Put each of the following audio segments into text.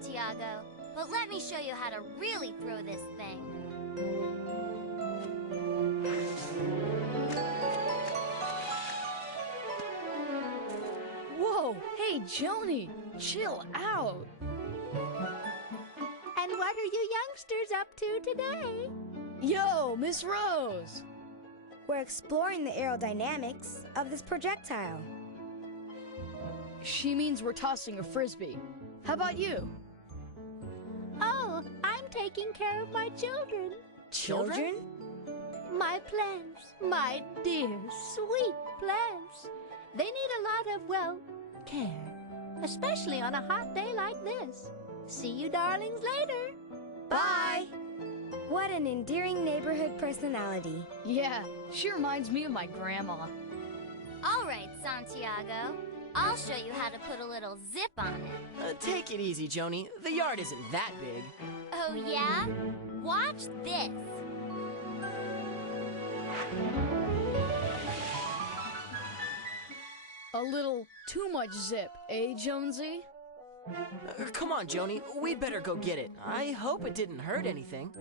Santiago, but let me show you how to really throw this thing. Whoa, hey, Joni, chill out. And what are you youngsters up to today? Yo, Miss Rose. We're exploring the aerodynamics of this projectile. She means we're tossing a frisbee. How about you? Oh, I'm taking care of my children. Children? My plants, my dear, sweet plants. They need a lot of, well, care. Especially on a hot day like this. See you darlings later. Bye! What an endearing neighborhood personality. Yeah, she reminds me of my grandma. All right, Santiago. I'll show you how to put a little zip on it. Take it easy, Joni. The yard isn't that big. Oh, yeah? Watch this. A little too much zip, eh, Jonesy? Come on, Joni. We'd better go get it. I hope it didn't hurt anything.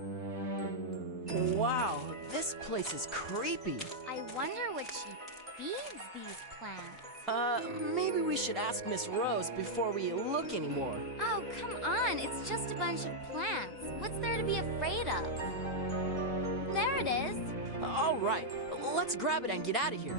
Wow, this place is creepy. I wonder what she feeds these plants. Maybe we should ask Miss Rose before we look anymore. Oh, come on. It's just a bunch of plants. What's there to be afraid of? There it is. All right, let's grab it and get out of here.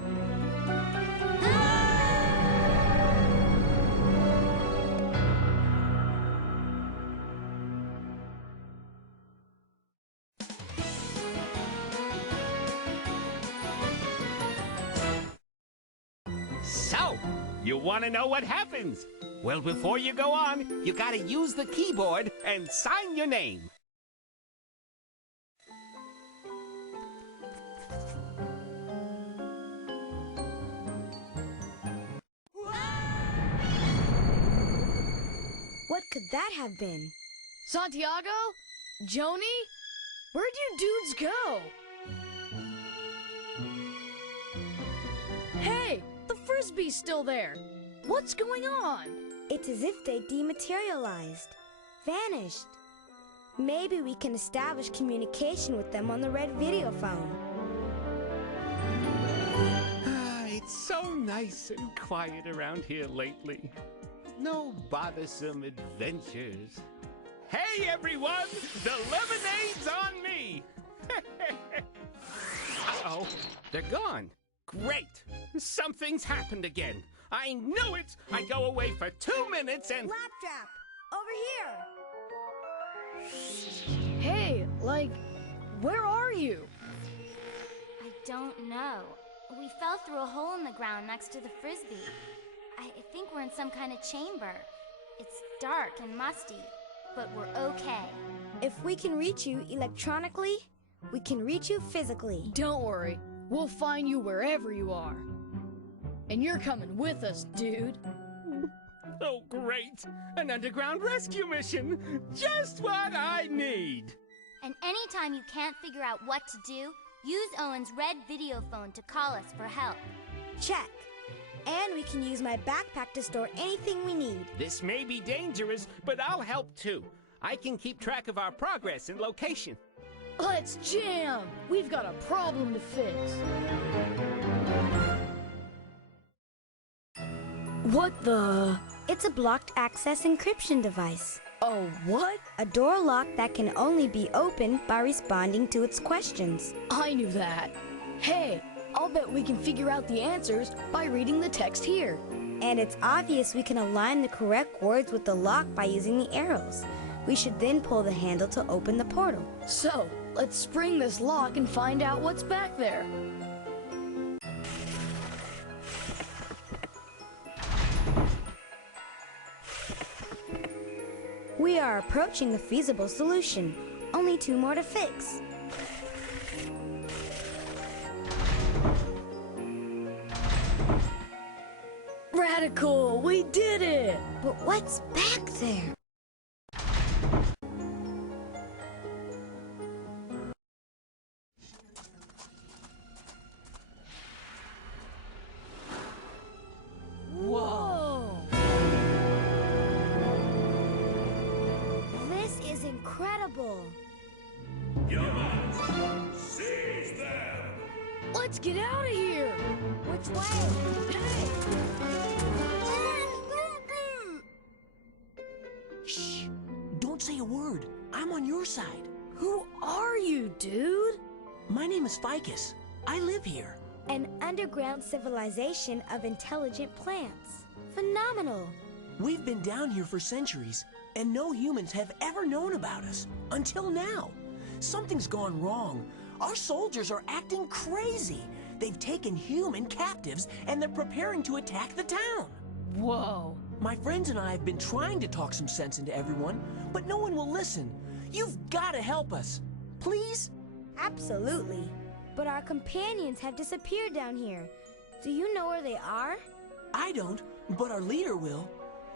So, you want to know what happens? Well, before you go on, you got to use the keyboard and sign your name. What could that have been? Santiago? Joni? Where'd you dudes go? Hey, the frisbee's still there. What's going on? It's as if they dematerialized, vanished. Maybe we can establish communication with them on the red video phone. It's so nice and quiet around here lately. No bothersome adventures. Hey, everyone! The lemonade's on me! Uh-oh, they're gone. Great! Something's happened again. I knew it! I go away for 2 minutes and... Laptrap! Over here! Hey, like, where are you? I don't know. We fell through a hole in the ground next to the frisbee. I think we're in some kind of chamber. It's dark and musty, but we're okay. If we can reach you electronically, we can reach you physically. Don't worry. We'll find you wherever you are. And you're coming with us, dude. Oh, great! An underground rescue mission! Just what I need! And anytime you can't figure out what to do, use Owen's red video phone to call us for help. Check. And we can use my backpack to store anything we need. This may be dangerous, but I'll help too. I can keep track of our progress and location. Let's jam! We've got a problem to fix. What the? It's a blocked access encryption device. Oh, what? A door lock that can only be opened by responding to its questions. I knew that. Hey, I'll bet we can figure out the answers by reading the text here. And it's obvious we can align the correct words with the lock by using the arrows. We should then pull the handle to open the portal. So, let's spring this lock and find out what's back there. We are approaching a feasible solution. Only 2 more to fix. Radical! We did it! But what's back there? Whoa! incredible! Humans, seize them! Let's get out of here! Which way? Shh! Don't say a word. I'm on your side. Who are you, dude? My name is Ficus. I live here. An underground civilization of intelligent plants. Phenomenal! We've been down here for centuries, and no humans have ever known about us. Until now. Something's gone wrong. Our soldiers are acting crazy. They've taken human captives, and they're preparing to attack the town. Whoa. My friends and I have been trying to talk some sense into everyone, but no one will listen. You've got to help us. Please? Absolutely. But our companions have disappeared down here. Do you know where they are? I don't, but our leader will.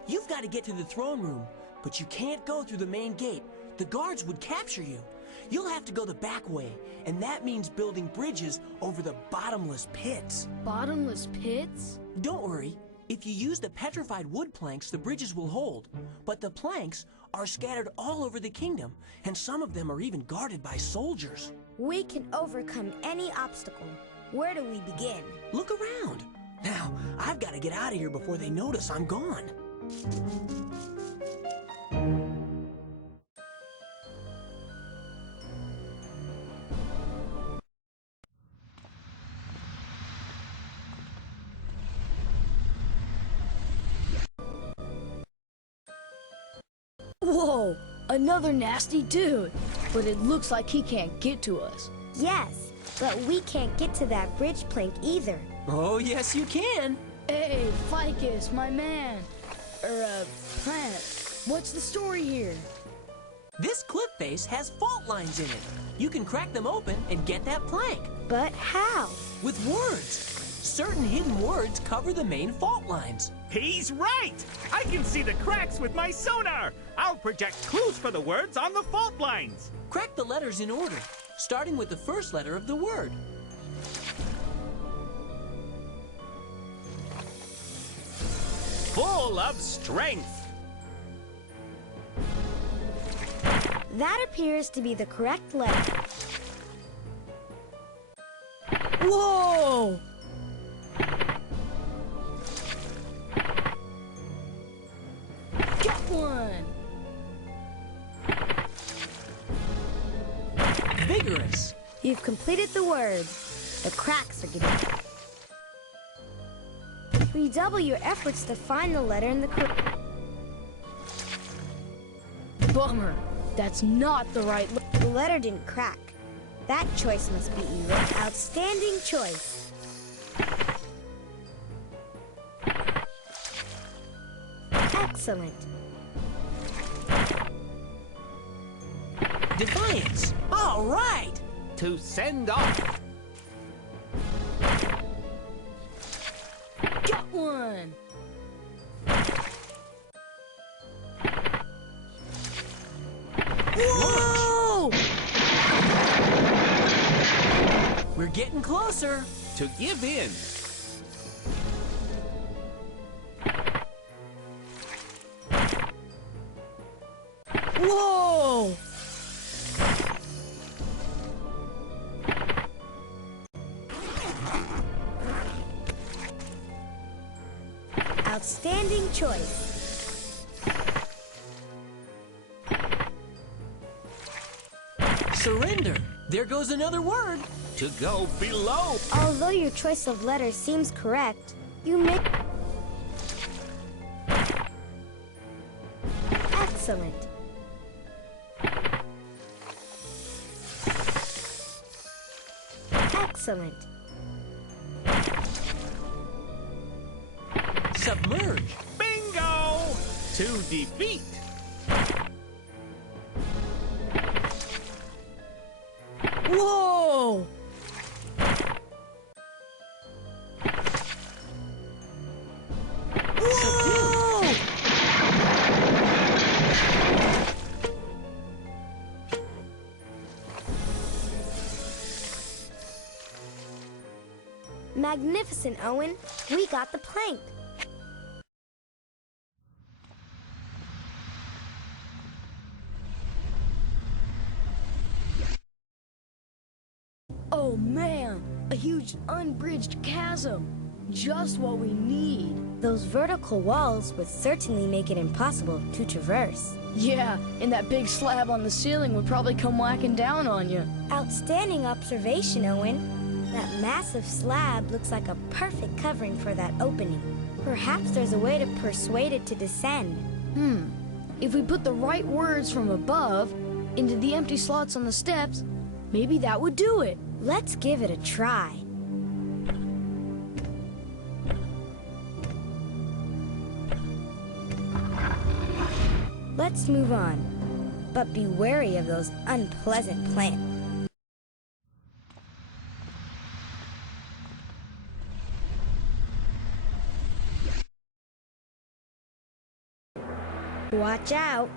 You've got to get to the throne room, but you can't go through the main gate. The guards would capture you. You'll have to go the back way, and that means building bridges over the bottomless pits. Bottomless pits? Don't worry. If you use the petrified wood planks, the bridges will hold. But the planks are scattered all over the kingdom, and some of them are even guarded by soldiers. We can overcome any obstacle. Where do we begin? Look around. Now, I've got to get out of here before they notice I'm gone. Whoa, another nasty dude. But it looks like he can't get to us. Yes, but we can't get to that bridge plank either. Oh, yes, you can. Hey, Ficus, my man. Plant. What's the story here? This cliff face has fault lines in it. You can crack them open and get that plank. But how? With words. Certain hidden words cover the main fault lines. He's right! I can see the cracks with my sonar! I'll project clues for the words on the fault lines! Crack the letters in order, starting with the first letter of the word. Full of strength! That appears to be the correct letter. Whoa! Got one! Vigorous. You've completed the word. The cracks are getting... Redouble your efforts to find the letter in the correct... Bummer. That's not the right The letter didn't crack. That choice must be erased. Outstanding choice. Excellent. Defiance. All right. To send off! Got one! Whoa! We're getting closer. To give in! Whoa! Outstanding choice. Surrender. There goes another word. To go below! Although your choice of letter seems correct, you make... Excellent. Excellent. Submerge. Bingo! To defeat! Whoa! Whoa! Magnificent, Owen. We got the plank. Oh man, a huge unbridged chasm. Just what we need. Those vertical walls would certainly make it impossible to traverse. Yeah, and that big slab on the ceiling would probably come whacking down on you. Outstanding observation, Owen. That massive slab looks like a perfect covering for that opening. Perhaps there's a way to persuade it to descend. If we put the right words from above into the empty slots on the steps, maybe that would do it. Let's give it a try. Let's move on, but be wary of those unpleasant plants. Watch out!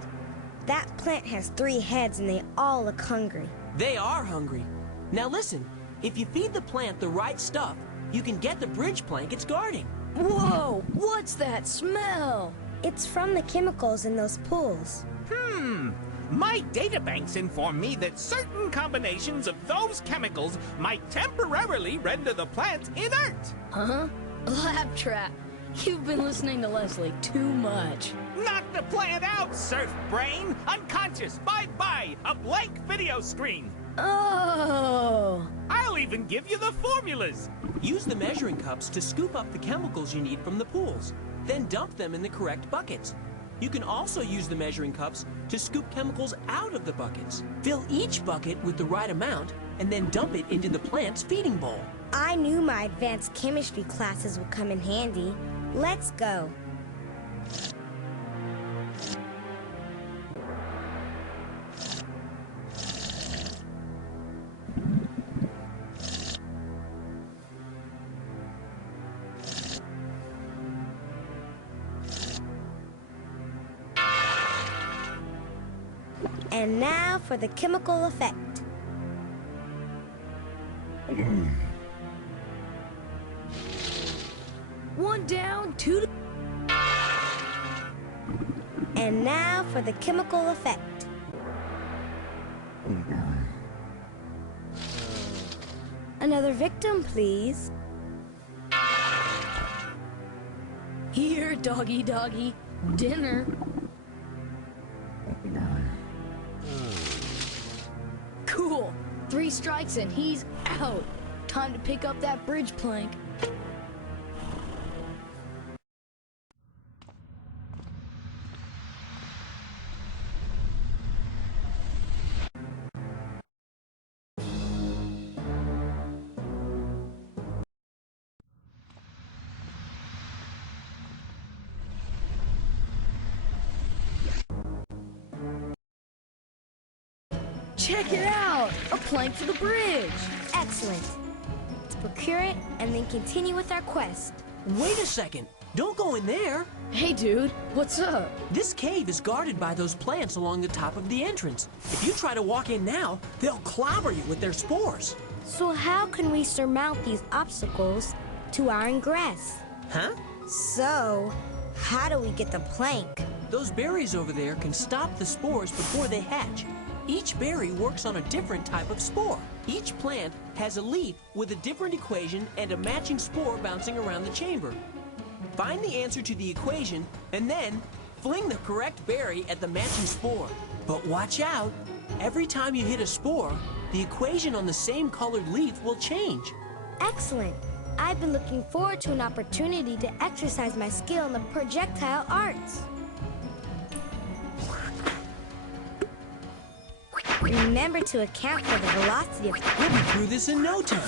That plant has 3 heads and they all look hungry. They are hungry. Now listen, if you feed the plant the right stuff, you can get the bridge plank it's guarding. Whoa, what's that smell? It's from the chemicals in those pools. My databanks inform me that certain combinations of those chemicals might temporarily render the plant inert. Huh? A lab trap. You've been listening to Leslie too much. Knock the plant out, surf brain! Unconscious, bye-bye! A blank video screen! Oh! I'll even give you the formulas! Use the measuring cups to scoop up the chemicals you need from the pools. Then dump them in the correct buckets. You can also use the measuring cups to scoop chemicals out of the buckets. Fill each bucket with the right amount and then dump it into the plant's feeding bowl. I knew my advanced chemistry classes would come in handy. Let's go. And now for the chemical effect. One down, 2 to... And now for the chemical effect. Another victim, please. Here, doggy doggy. Dinner. Cool. 3 strikes and he's out. Time to pick up that bridge plank. Check it out! A plank for the bridge! Excellent. Let's procure it and then continue with our quest. Wait a second. Don't go in there. Hey dude, what's up? This cave is guarded by those plants along the top of the entrance. If you try to walk in now, they'll clobber you with their spores. So how can we surmount these obstacles to our ingress? Huh? So, how do we get the plank? Those berries over there can stop the spores before they hatch. Each berry works on a different type of spore. Each plant has a leaf with a different equation and a matching spore bouncing around the chamber. Find the answer to the equation and then fling the correct berry at the matching spore. But watch out! Every time you hit a spore, the equation on the same colored leaf will change. Excellent. I've been looking forward to an opportunity to exercise my skill in the projectile arts. Remember to account for the velocity of... We'll be through this in no time.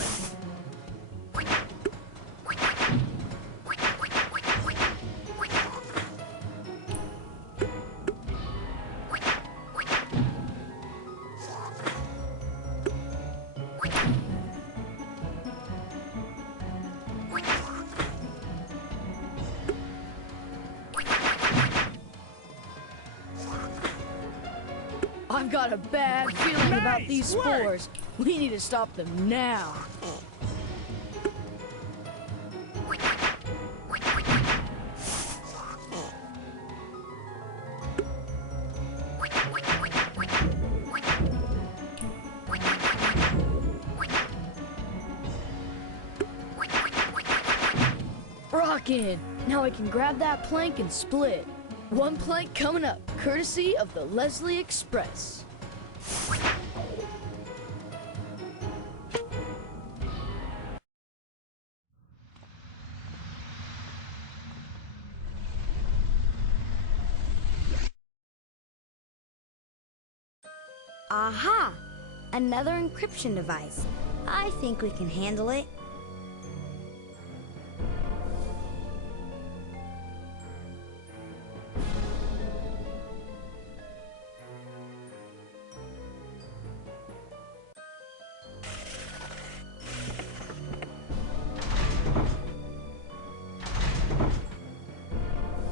I've got a bad feeling about these work. spores. We need to stop them now. back in. Now I can grab that plank and split. One plank coming up, courtesy of the Leslie Express. Aha! Another encryption device. I think we can handle it.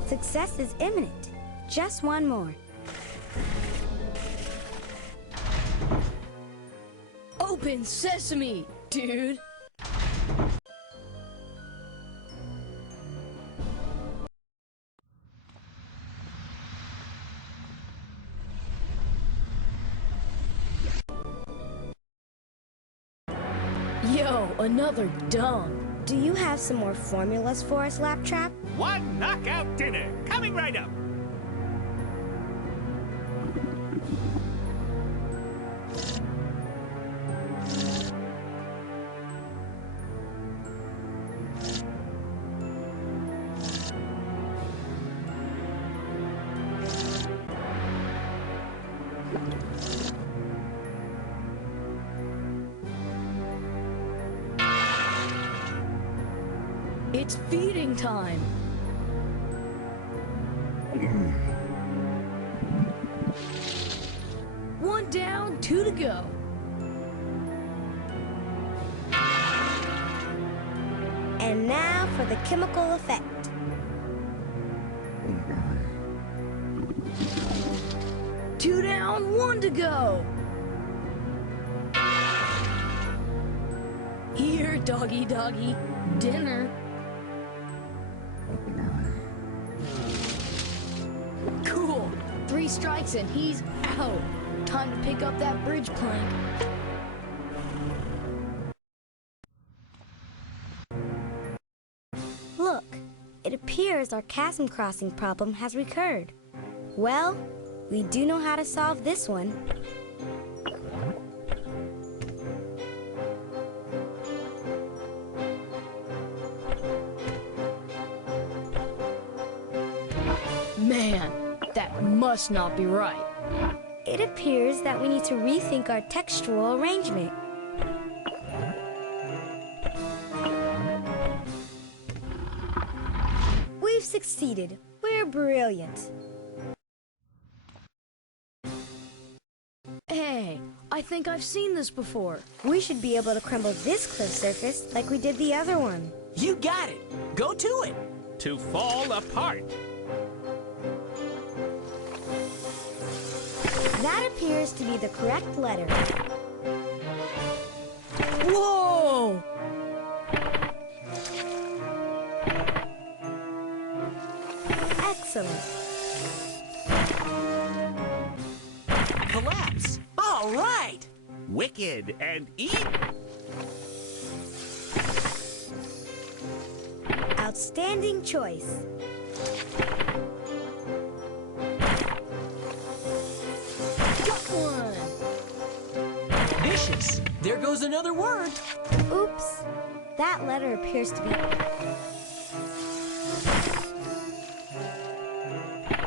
Success is imminent. Just one more. Open sesame, dude. Yo, another dump. Do you have some more formulas for us, Laptrap? One knockout dinner coming right up. It's feeding time. One down, two to go. And now for the chemical effect. Two down, one to go. Here, doggy doggy, dinner. Cool. 3 strikes and he's out. Time to pick up that bridge plank. Look, it appears our chasm crossing problem has recurred. Well, we do know how to solve this one. Man, that must not be right. It appears that we need to rethink our textual arrangement. We've succeeded. We're brilliant. Hey, I think I've seen this before. We should be able to crumble this cliff surface like we did the other one. You got it. Go to it. To fall apart. That appears to be the correct letter. Whoa! Excellent. Collapse. All right. Wicked and evil. Outstanding choice. Got one! Vicious. There goes another word. Oops. That letter appears to be...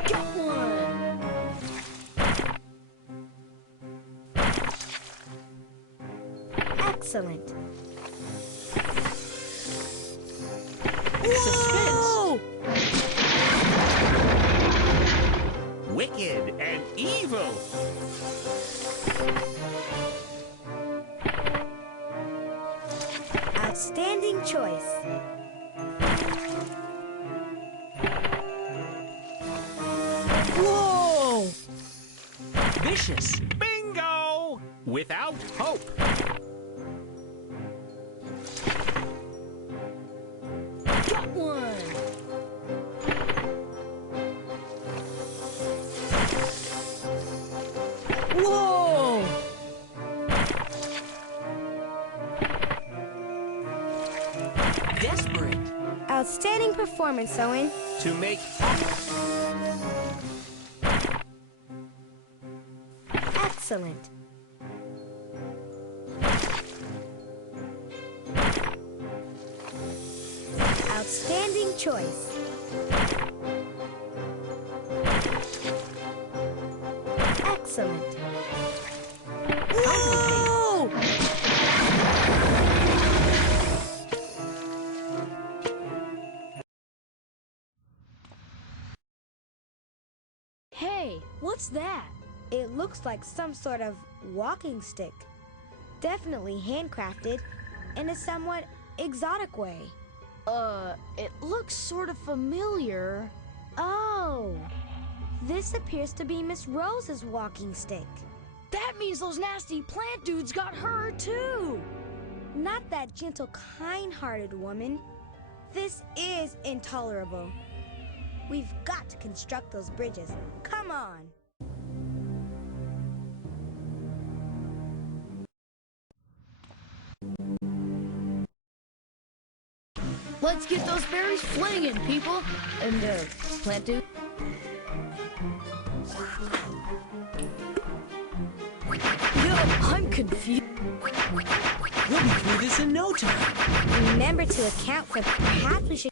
Got one! Excellent. Suspense. Whoa! Wicked and evil. Outstanding choice. Whoa! Vicious. Bingo! Without hope. Got one! Whoa! Desperate. Outstanding performance, Owen. To make... Excellent. Outstanding choice. Excellent. Whoa! Hey, what's that? It looks like some sort of walking stick. Definitely handcrafted in a somewhat exotic way. It looks sort of familiar. Oh, this appears to be Miss Rose's walking stick. That means those nasty plant dudes got her, too! Not that gentle, kind-hearted woman. This is intolerable. We've got to construct those bridges. Come on. Let's get those berries flinging, people! And, plant dude? Yo, I'm confused. We'll be through this in no time. Remember to account for... Perhaps we should...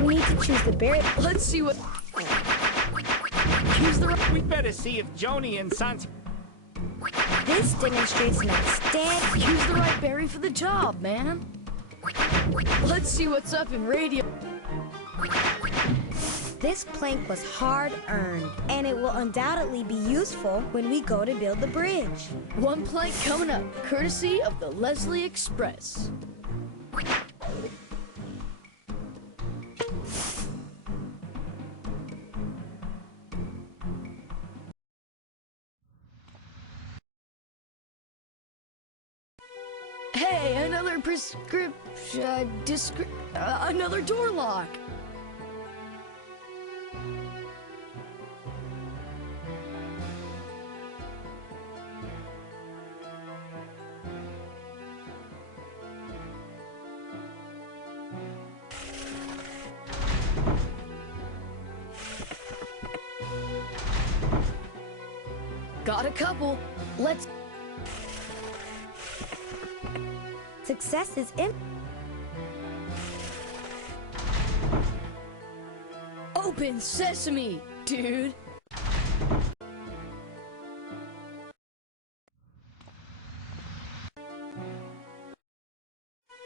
We need to choose the berry. Let's see what... Choose the right... We better see if Joni and Santi... This demonstrates an outstanding... Choose the right berry for the job, man. Let's see what's up in radio. This plank was hard-earned, and it will undoubtedly be useful when we go to build the bridge. One plank coming up, courtesy of the Leslie Express. Hey, another another door lock. Got a couple. Let's... Success is in... Open sesame, dude.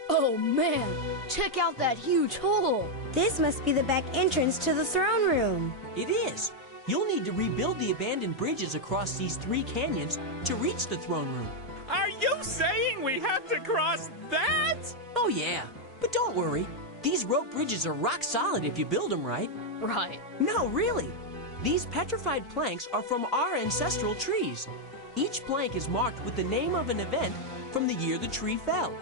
Oh man, check out that huge hole. This must be the back entrance to the throne room. It is. You'll need to rebuild the abandoned bridges across these 3 canyons to reach the throne room. Are you saying we have to cross that? Oh yeah, but don't worry. These rope bridges are rock solid if you build them right. Right. No, really. These petrified planks are from our ancestral trees. Each plank is marked with the name of an event from the year the tree fell.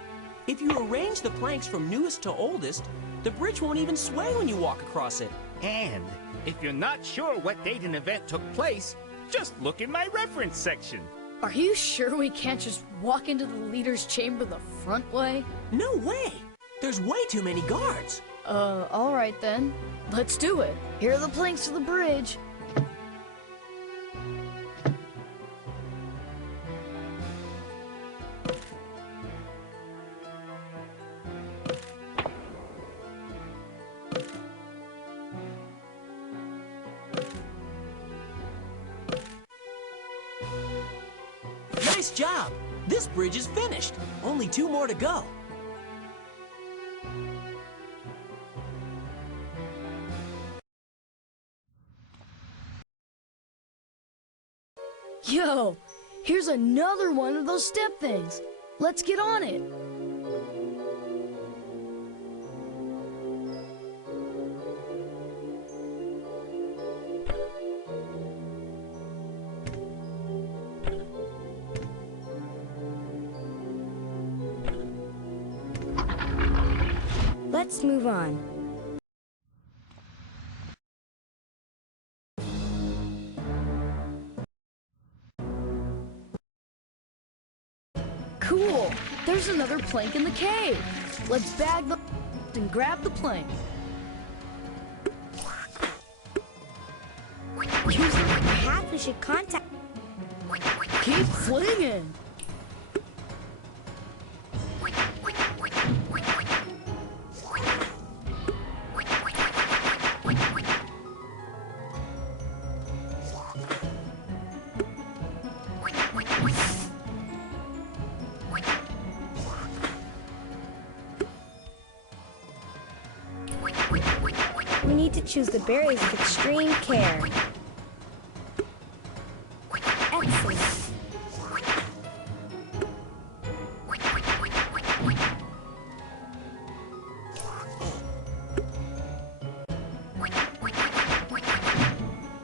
If you arrange the planks from newest to oldest, the bridge won't even sway when you walk across it. And if you're not sure what date an event took place, just look in my reference section. Are you sure we can't just walk into the leader's chamber the front way? No way! There's way too many guards. Alright then. Let's do it. Here are the planks for the bridge. Nice job! This bridge is finished. Only 2 more to go. Yo, here's another one of those step things. Let's get on it. Let's move on. Cool! There's another plank in the cave. Let's bag the and grab the plank. Perhaps we should contact... Keep flinging! We need to choose the berries with extreme care. Excellent.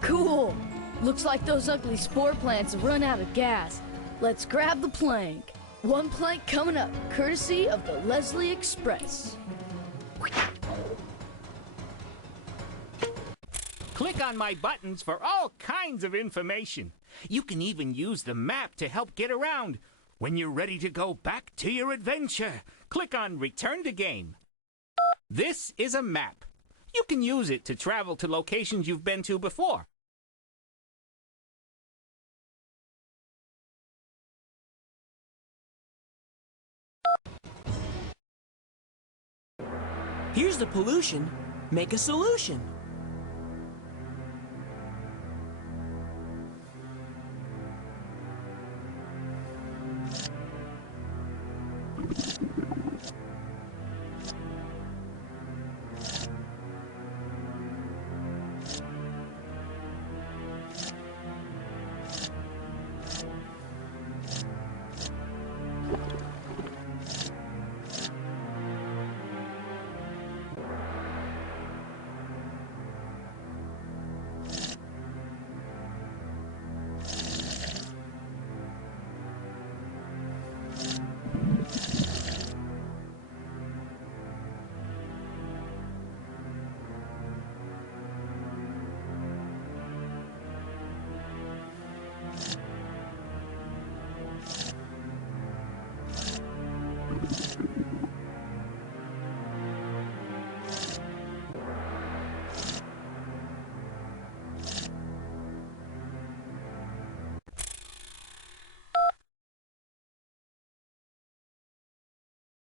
Cool! Looks like those ugly spore plants have run out of gas. Let's grab the plank. One plank coming up, courtesy of the Leslie Express. Click on my buttons for all kinds of information. You can even use the map to help get around. When you're ready to go back to your adventure, click on Return to Game. This is a map. You can use it to travel to locations you've been to before. Here's the pollution. Make a solution.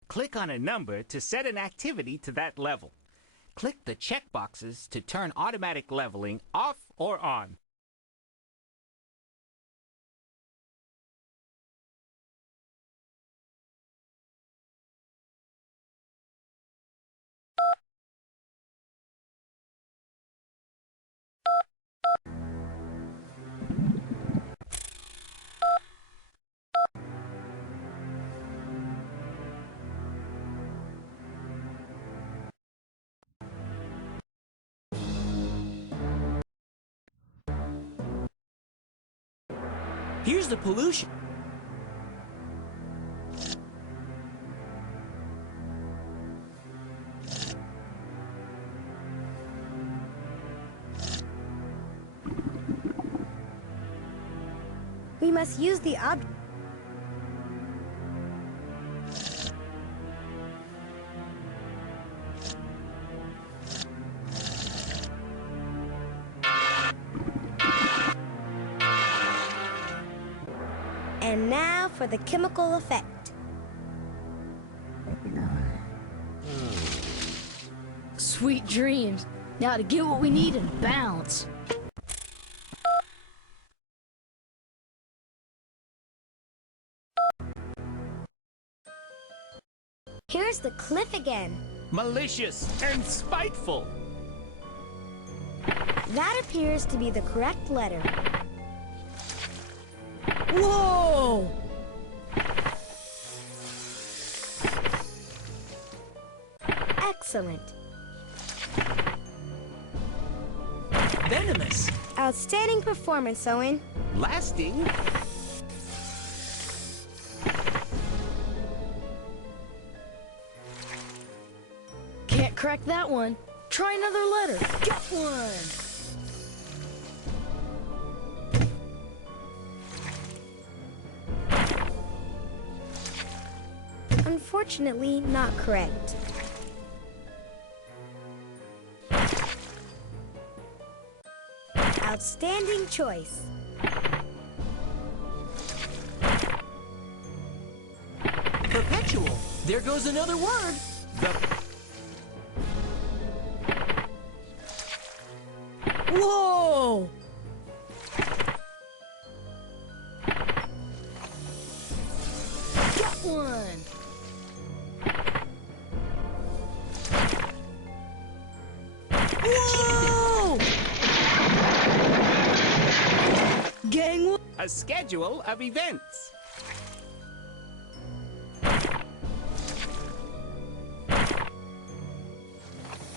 Click on a number to set an activity to that level. Click the checkboxes to turn automatic leveling off or on. Here's the pollution. We must use the object. And now for the chemical effect. Sweet dreams. Now to get what we need and bounce. Here's the cliff again. Malicious and spiteful. That appears to be the correct letter. Whoa! Excellent. Venomous. Outstanding performance, Owen. Lasting. Can't that one. Try another letter. Got one! Unfortunately, not correct. Outstanding choice. Perpetual. There goes another word. Whoa! Got one! Whoa! Gang, A schedule of events.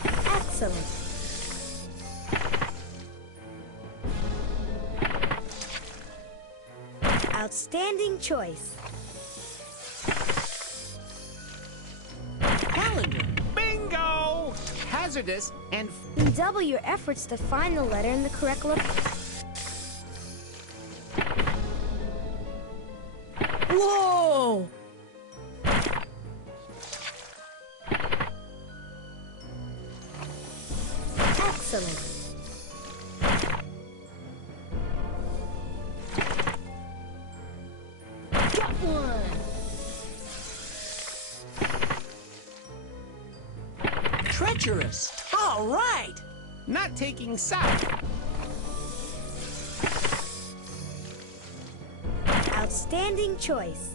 Excellent. Outstanding choice. Calendar. Bingo! Hazardous and Double your efforts to find the letter in the correct location. whoa! Excellent. Got one! Treacherous. All right. not taking sides. Outstanding choice.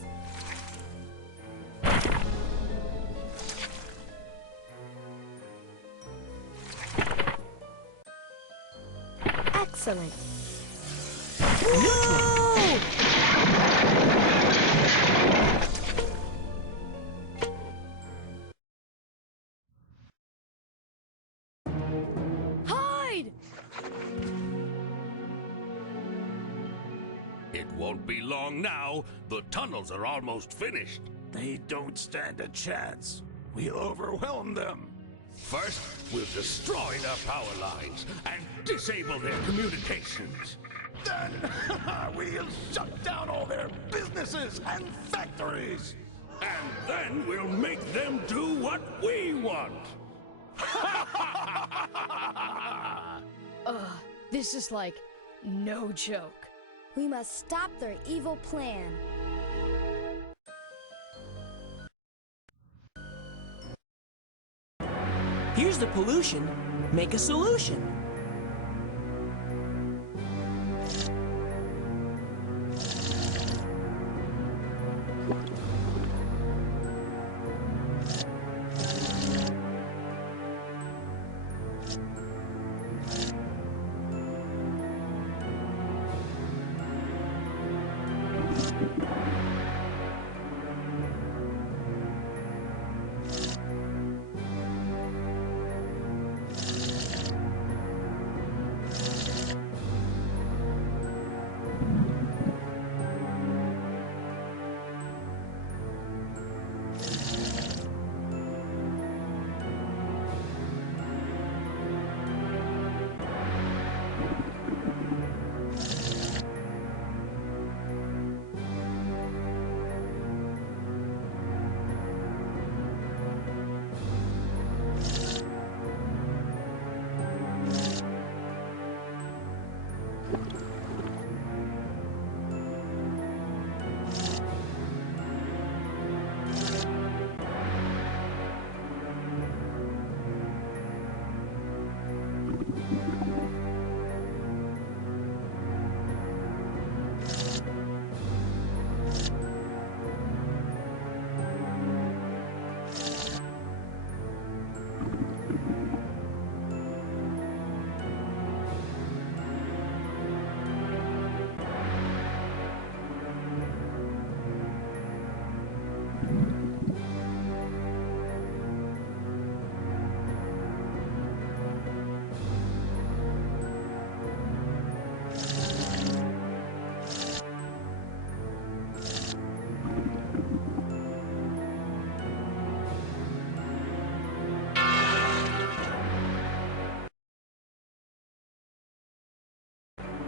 Excellent. Neutral. Hide! It won't be long now. The tunnels are almost finished. They don't stand a chance. We'll overwhelm them. First, we'll destroy their power lines and disable their communications. Then we'll shut down all their businesses and factories. And then we'll make them do what we want. This is like no joke. We must stop their evil plan. Here's the pollution. Make a solution.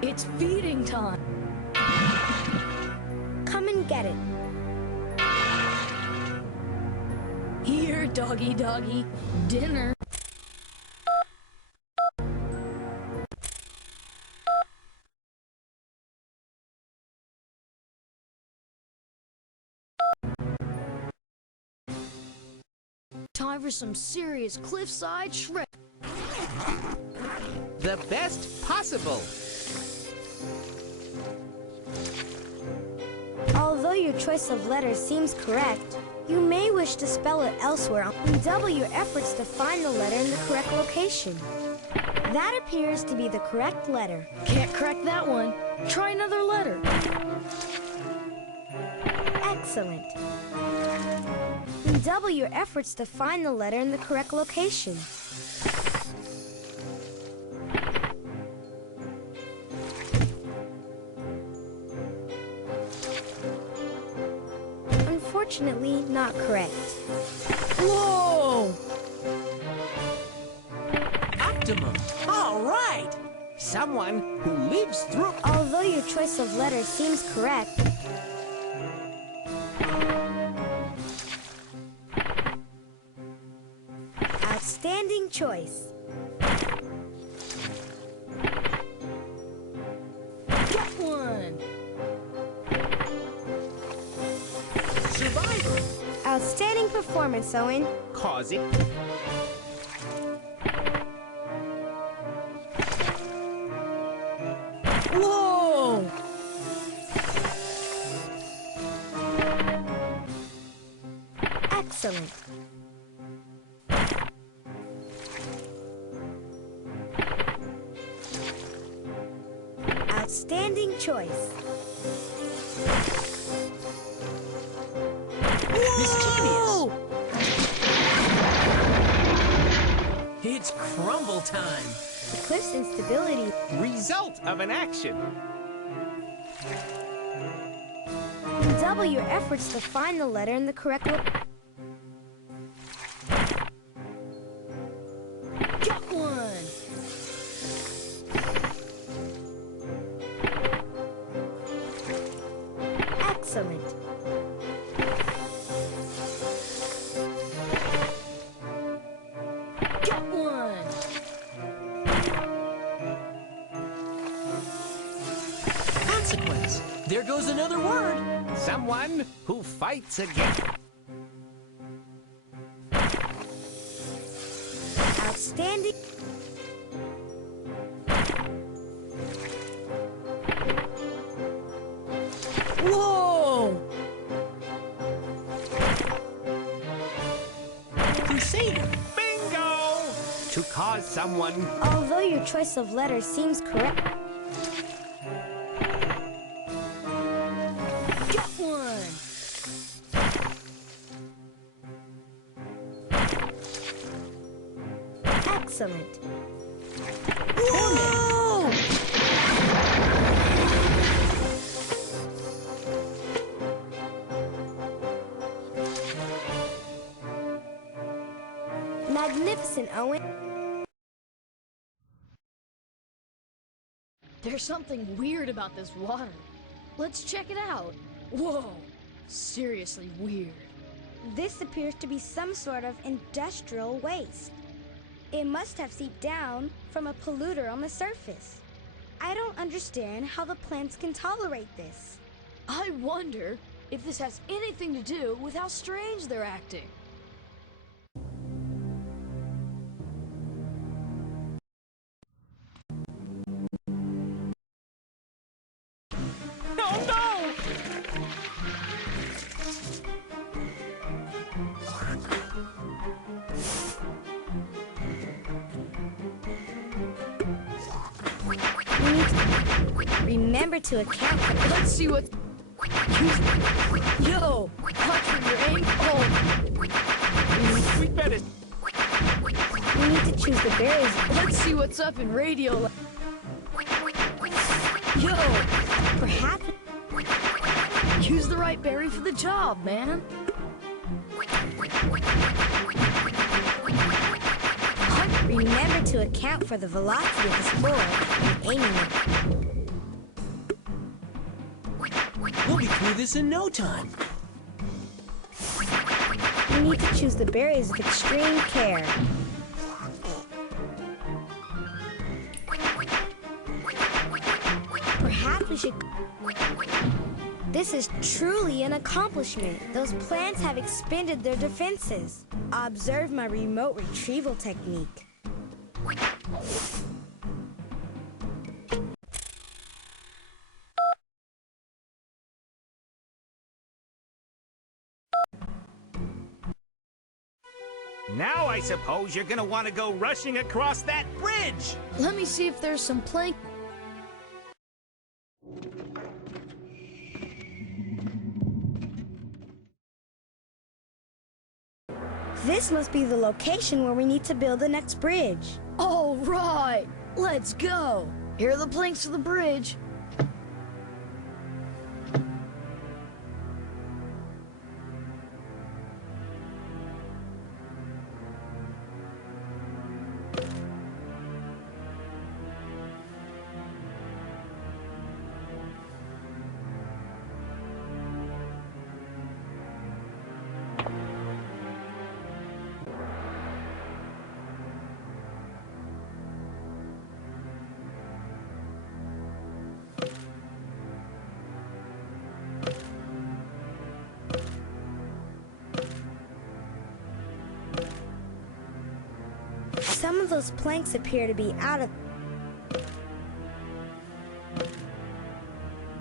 It's feeding time. Come and get it. Here, doggy doggy. Dinner. Time for some serious cliffside shrimp. The best possible. Although your choice of letter seems correct, you may wish to spell it elsewhere and double your efforts to find the letter in the correct location. That appears to be the correct letter. Can't crack that one. Try another letter. Excellent. Double your efforts to find the letter in the correct location. Unfortunately, not correct. Whoa! Optimum. All right. Someone who lives through... Although your choice of letter seems correct, outstanding choice. Got one! Survivor. Outstanding performance, Owen. Cause it. Whoa! Excellent. Outstanding choice. Mischievous. It's crumble time. The cliff's instability. Result of an action. Double your efforts to find the letter in the correct Got one! Excellent. Got one! Consequence. There goes another word. Someone who fights again. Outstanding. Whoa! Crusader. Bingo! To cause someone... Although your choice of letter seems correct, Got one! excellent. Whoa! Magnificent, Owen. There's something weird about this water. Let's check it out. Whoa! Seriously weird. This appears to be some sort of industrial waste. It must have seeped down from a polluter on the surface. I don't understand how the plants can tolerate this. I wonder if this has anything to do with how strange they're acting. Oh no! Remember to account for Let's see what... Yo! Watch for your aim. Oh! We better... we need to choose the berries. Let's see what's up in radio. Yo! Perhaps Use the right berry for the job, man. remember to account for the velocity of the spore when aiming it. We'll be through this in no time. We need to choose the berries with extreme care. Perhaps we should... This is truly an accomplishment. Those plants have expended their defenses. Observe my remote retrieval technique. Now I suppose you're gonna want to go rushing across that bridge! Let me see if there's some plank. This must be the location where we need to build the next bridge. All right, let's go. Here are the planks for the bridge. Some of those planks appear to be out of...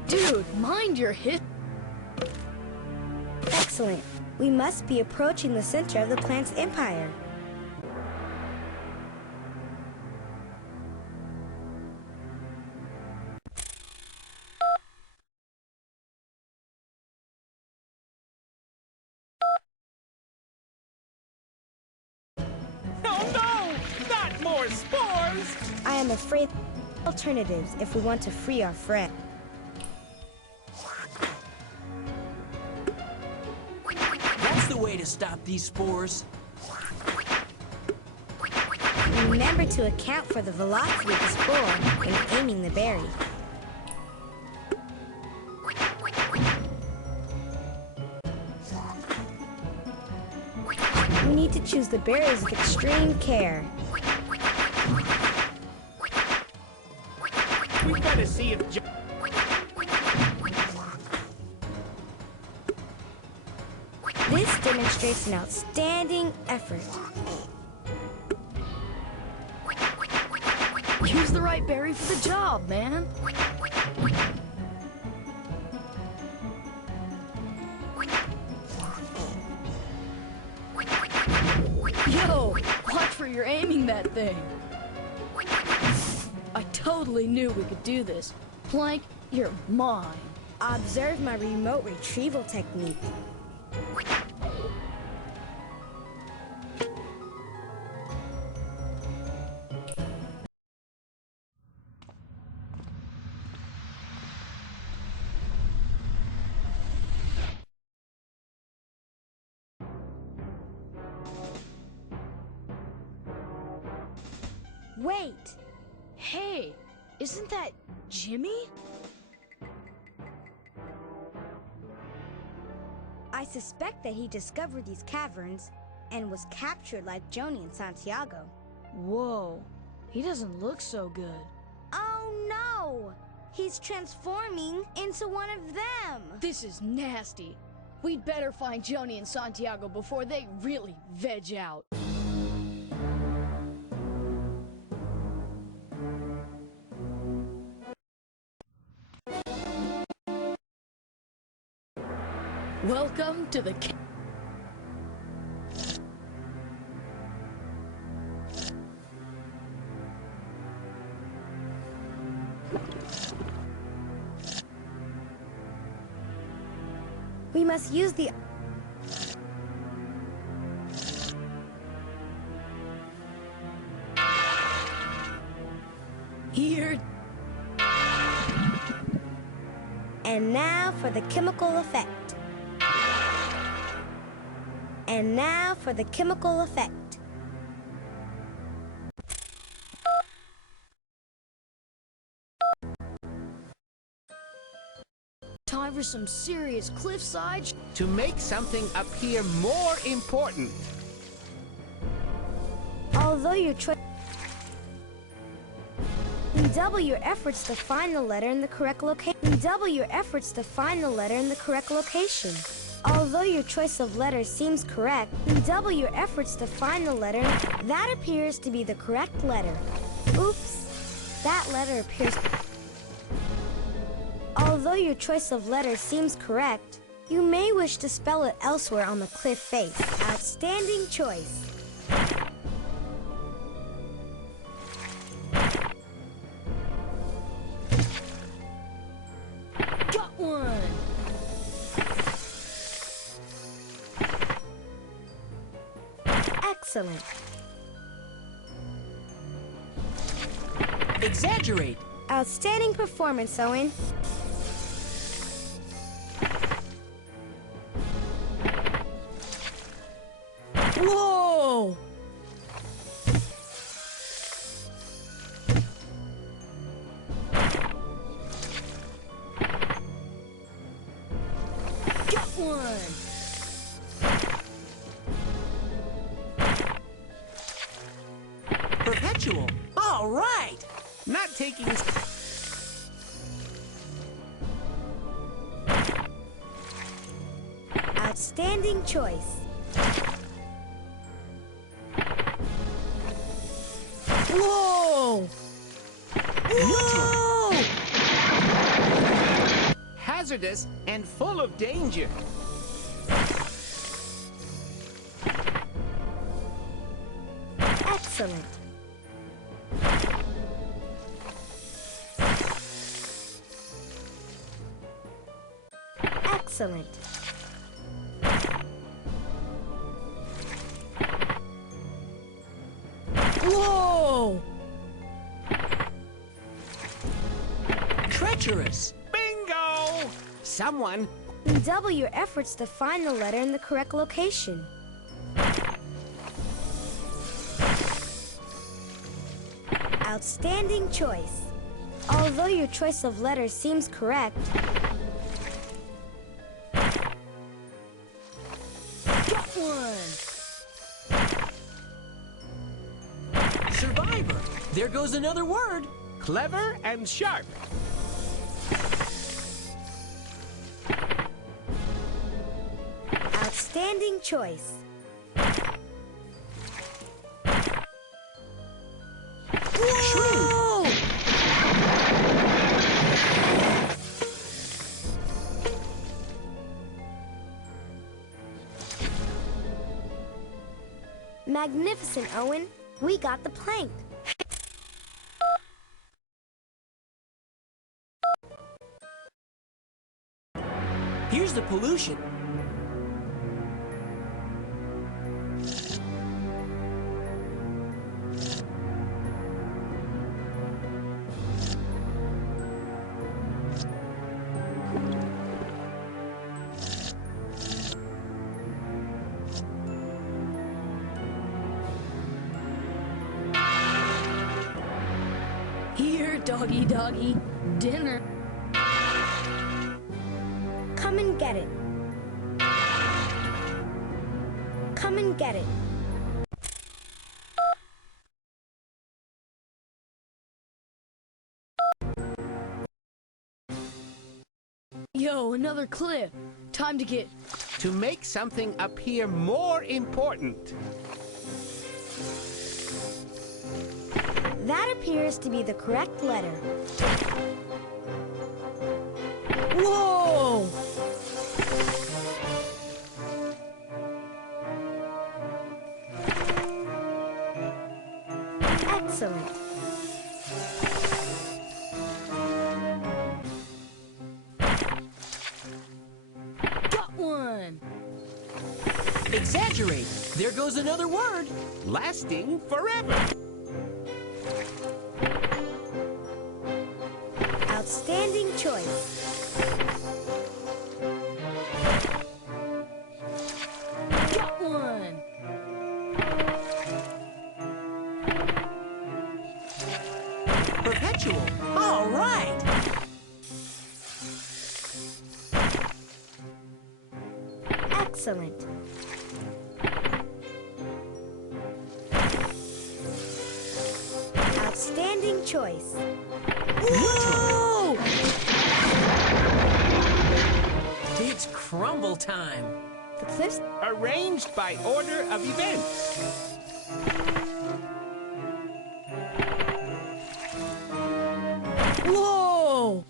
Dude, mind your hip. Excellent. We must be approaching the center of the plant's empire. Oh no! Not more spores! I am afraid alternatives if we want to free our friend. That's the way to stop these spores. Remember to account for the velocity of the spore when aiming the berry. We need to choose the berries with extreme care. We gotta see if This demonstrates an outstanding effort. Use the right berry for the job, man. Yo, watch where you're aiming that thing. I totally knew we could do this. Plank, you're mine. Observe my remote retrieval technique. Wait! Hey, isn't that Jimmy? I suspect that he discovered these caverns and was captured like Joni and Santiago. Whoa, he doesn't look so good. Oh no! He's transforming into one of them! This is nasty. We'd better find Joni and Santiago before they really veg out. Welcome to the We must use the... Here. And now for the chemical effect. And now for the chemical effect. Time time for some serious cliffside. To make something appear more important. Although your choice... Redouble your efforts to find the letter in the correct location. Redouble your efforts to find the letter in the correct location. Although your choice of letter seems correct, redouble your efforts to find the letter. That appears to be the correct letter. Oops, that letter appears... Although your choice of letter seems correct, you may wish to spell it elsewhere on the cliff face. Outstanding choice. Got one! Excellent. Exaggerate. Outstanding performance, Owen. Whoa! Got one! Perpetual. All right. Not taking... Outstanding choice. Whoa! Whoa! hazardous and full of danger. Excellent. Excellent. Whoa! Treacherous. Bingo! Someone... Double your efforts to find the letter in the correct location. Outstanding choice. Although your choice of letter seems correct, Got one! Survivor. There goes another word. Clever and sharp. outstanding choice. True. Magnificent, Owen. We got the plank. Here's the pollution. Here, doggy doggy, dinner. Come and get it. Come and get it. Yo, another clip. Time to get... To make something appear more important. That appears to be the correct letter. Whoa! Excellent. Got one! Exaggerate. There goes another word. Lasting forever. Outstanding choice. Got one! Perpetual. All right. Excellent. Outstanding choice. Whoa! It's crumble time. The cliffs. Arranged by order of events. Whoa!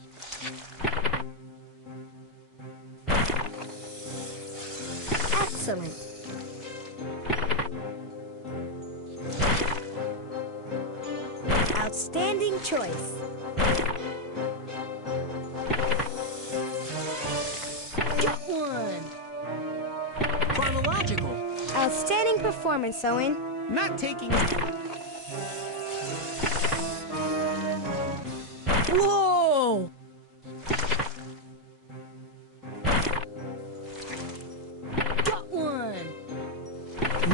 Excellent. Outstanding choice. Got one! Chronological. Outstanding performance, Owen. Not taking... Whoa! Got one!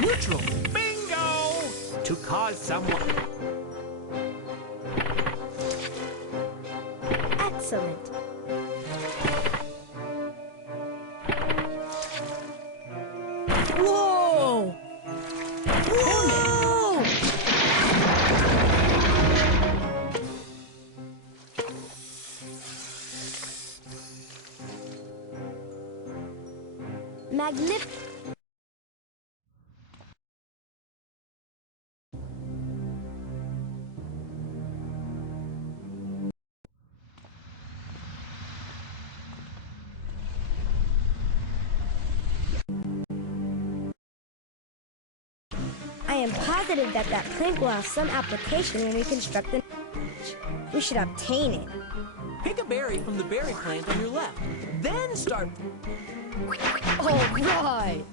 Neutral. Bingo! To cause someone... Excellent. Whoa! Whoa! Magnificent. I am positive that plank will have some application when we construct the... We should obtain it. Pick a berry from the berry plant on your left. Then start... All right!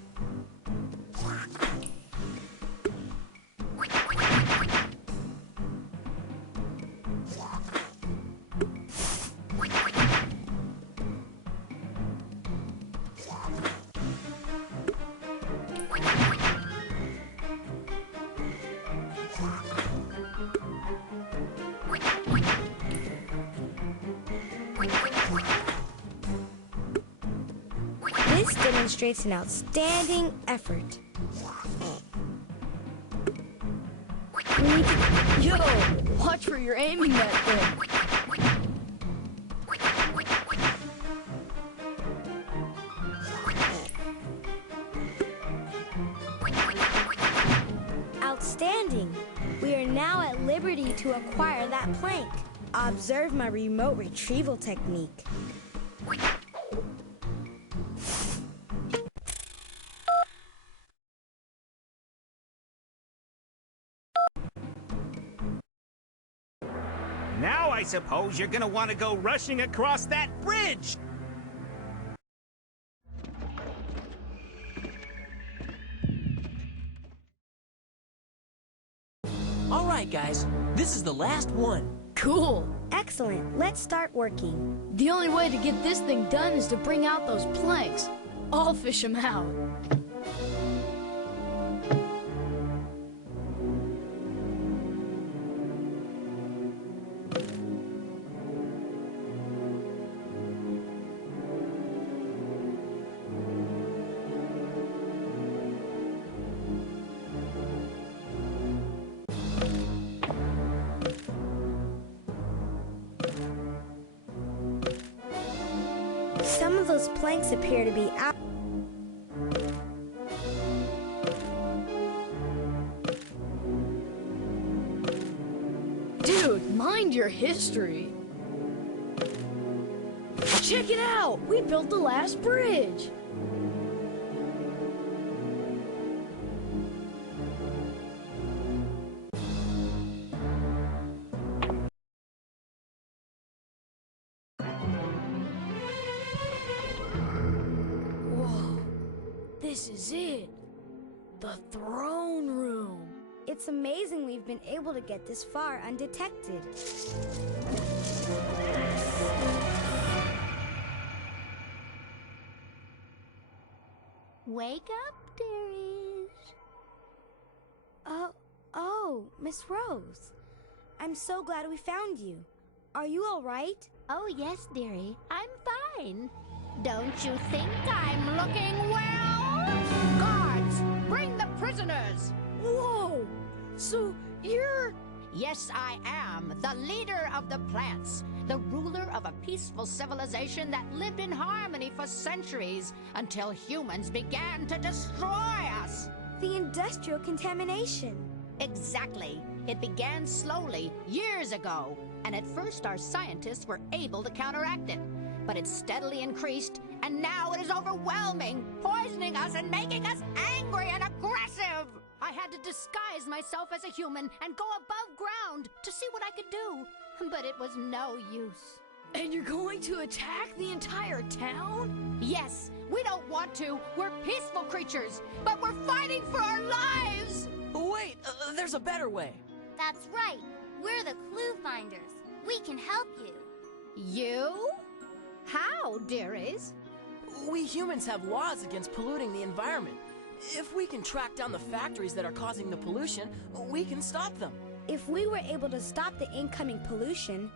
This demonstrates an outstanding effort. We need to... Yo! Watch where you're aiming that thing. Outstanding! We are now at liberty to acquire that plank. Observe my remote retrieval technique. Now I suppose you're gonna want to go rushing across that bridge! All right, guys. This is the last one. Cool! Excellent. Let's start working. The only way to get this thing done is to bring out those planks. I'll fish them out. Some of those planks appear to be out. Dude, mind your history. Check it out! We built the last bridge! Whoa, this is it. The throne room. It's amazing we've been able to get this far undetected. Wake up, dearies. Oh, Miss Rose. I'm so glad we found you. Are you all right? Oh, yes, dearie. I'm fine. Don't you think I'm looking well? Guards, bring the prisoners! Whoa! So, you're... Yes, I am, the leader of the plants, the ruler of a peaceful civilization that lived in harmony for centuries until humans began to destroy us. The industrial contamination. Exactly. It began slowly, years ago, and at first our scientists were able to counteract it. But it steadily increased, and now it is overwhelming, poisoning us and making us angry and aggressive. I had to disguise myself as a human and go above ground to see what I could do, but it was no use. And you're going to attack the entire town? Yes, we don't want to. We're peaceful creatures, but we're fighting for our lives! Wait, there's a better way. That's right. We're the Cluefinders. We can help you. You? How, dearies? We humans have laws against polluting the environment. If we can track down the factories that are causing the pollution, we can stop them. If we were able to stop the incoming pollution,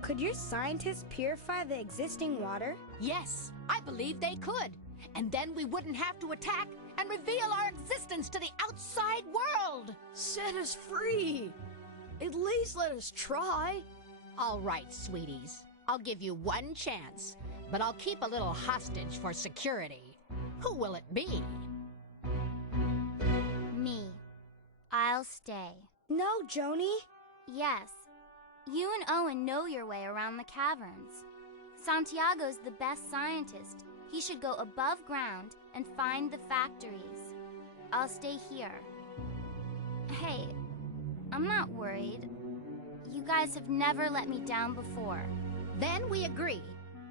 could your scientists purify the existing water? Yes, I believe they could. And then we wouldn't have to attack and reveal our existence to the outside world. Set us free. At least let us try. All right, sweeties. I'll give you one chance, but I'll keep a little hostage for security. Who will it be? Me. I'll stay. No, Joni. Yes. You and Owen know your way around the caverns. Santiago's the best scientist. He should go above ground and find the factories. I'll stay here. Hey, I'm not worried. You guys have never let me down before. Then we agree.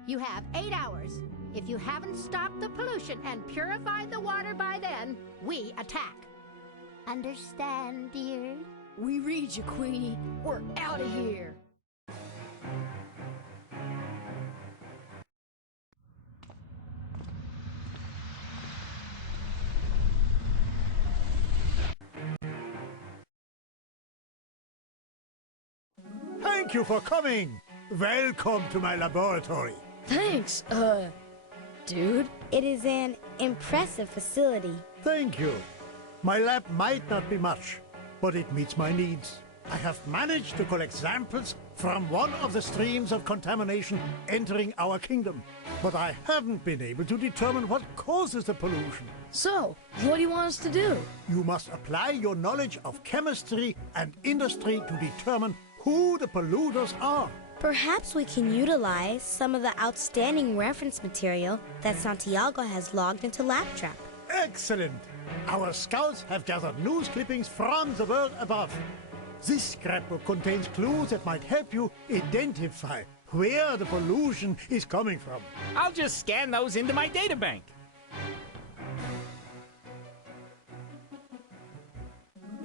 You have 8 hours. If you haven't stopped the pollution and purified the water by then, we attack. Understand, dear? We read you, Queenie. We're out of here. Thank you for coming. Welcome to my laboratory. Thanks, dude. It is an impressive facility. Thank you. My lab might not be much, but it meets my needs. I have managed to collect samples from one of the streams of contamination entering our kingdom, but I haven't been able to determine what causes the pollution. So, what do you want us to do? You must apply your knowledge of chemistry and industry to determine who the polluters are. Perhaps we can utilize some of the outstanding reference material that Santiago has logged into LabTrap. Excellent! Our scouts have gathered news clippings from the world above. This scrapbook contains clues that might help you identify where the pollution is coming from. I'll just scan those into my databank.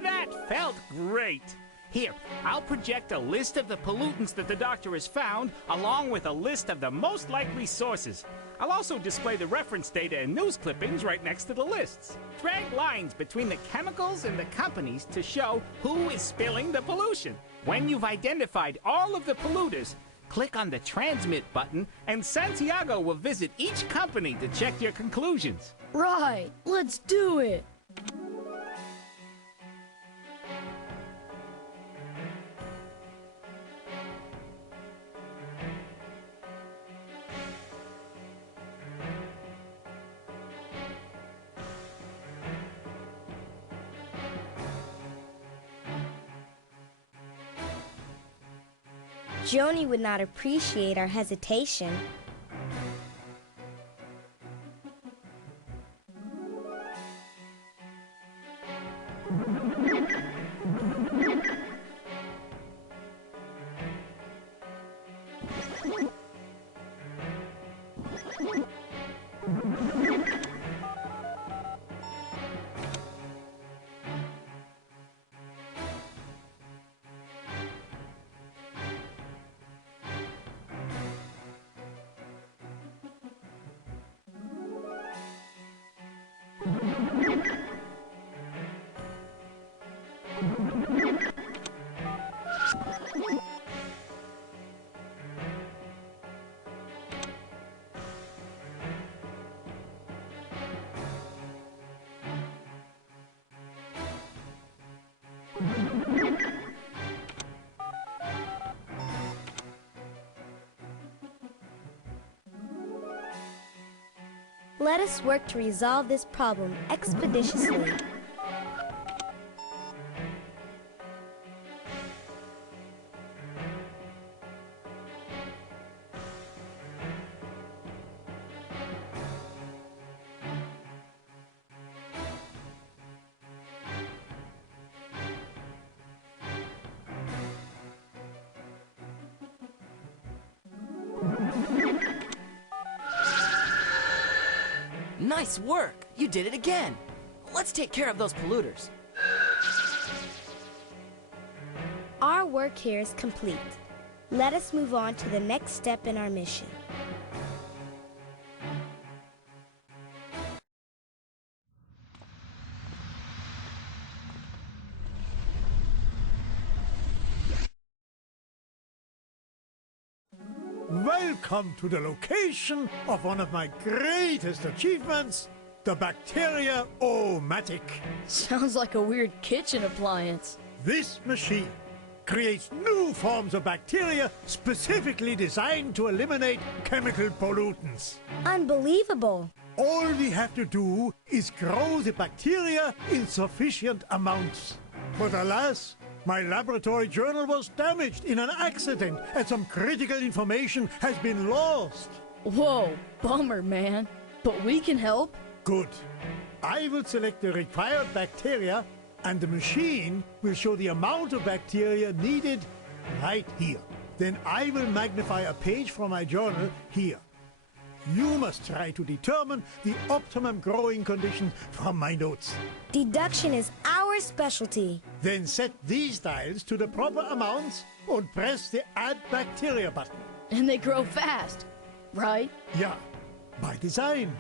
That felt great. Here, I'll project a list of the pollutants that the doctor has found, along with a list of the most likely sources. I'll also display the reference data and news clippings right next to the lists. Drag lines between the chemicals and the companies to show who is spilling the pollution. When you've identified all of the polluters, click on the Transmit button, and Santiago will visit each company to check your conclusions. Right, let's do it. Joni would not appreciate our hesitation. Let us work to resolve this problem expeditiously. Nice work! You did it again! Let's take care of those polluters. Our work here is complete. Let us move on to the next step in our mission. Welcome to the location of one of my greatest achievements, the Bacteria-O-Matic. Sounds like a weird kitchen appliance. This machine creates new forms of bacteria specifically designed to eliminate chemical pollutants. Unbelievable! All we have to do is grow the bacteria in sufficient amounts. But alas, my laboratory journal was damaged in an accident and some critical information has been lost. Whoa, bummer, man. But we can help. Good. I will select the required bacteria and the machine will show the amount of bacteria needed right here. Then I will magnify a page from my journal here. You must try to determine the optimum growing conditions from my notes. Deduction is our specialty. Then set these dials to the proper amounts and press the Add Bacteria button. And they grow fast, right? Yeah, by design.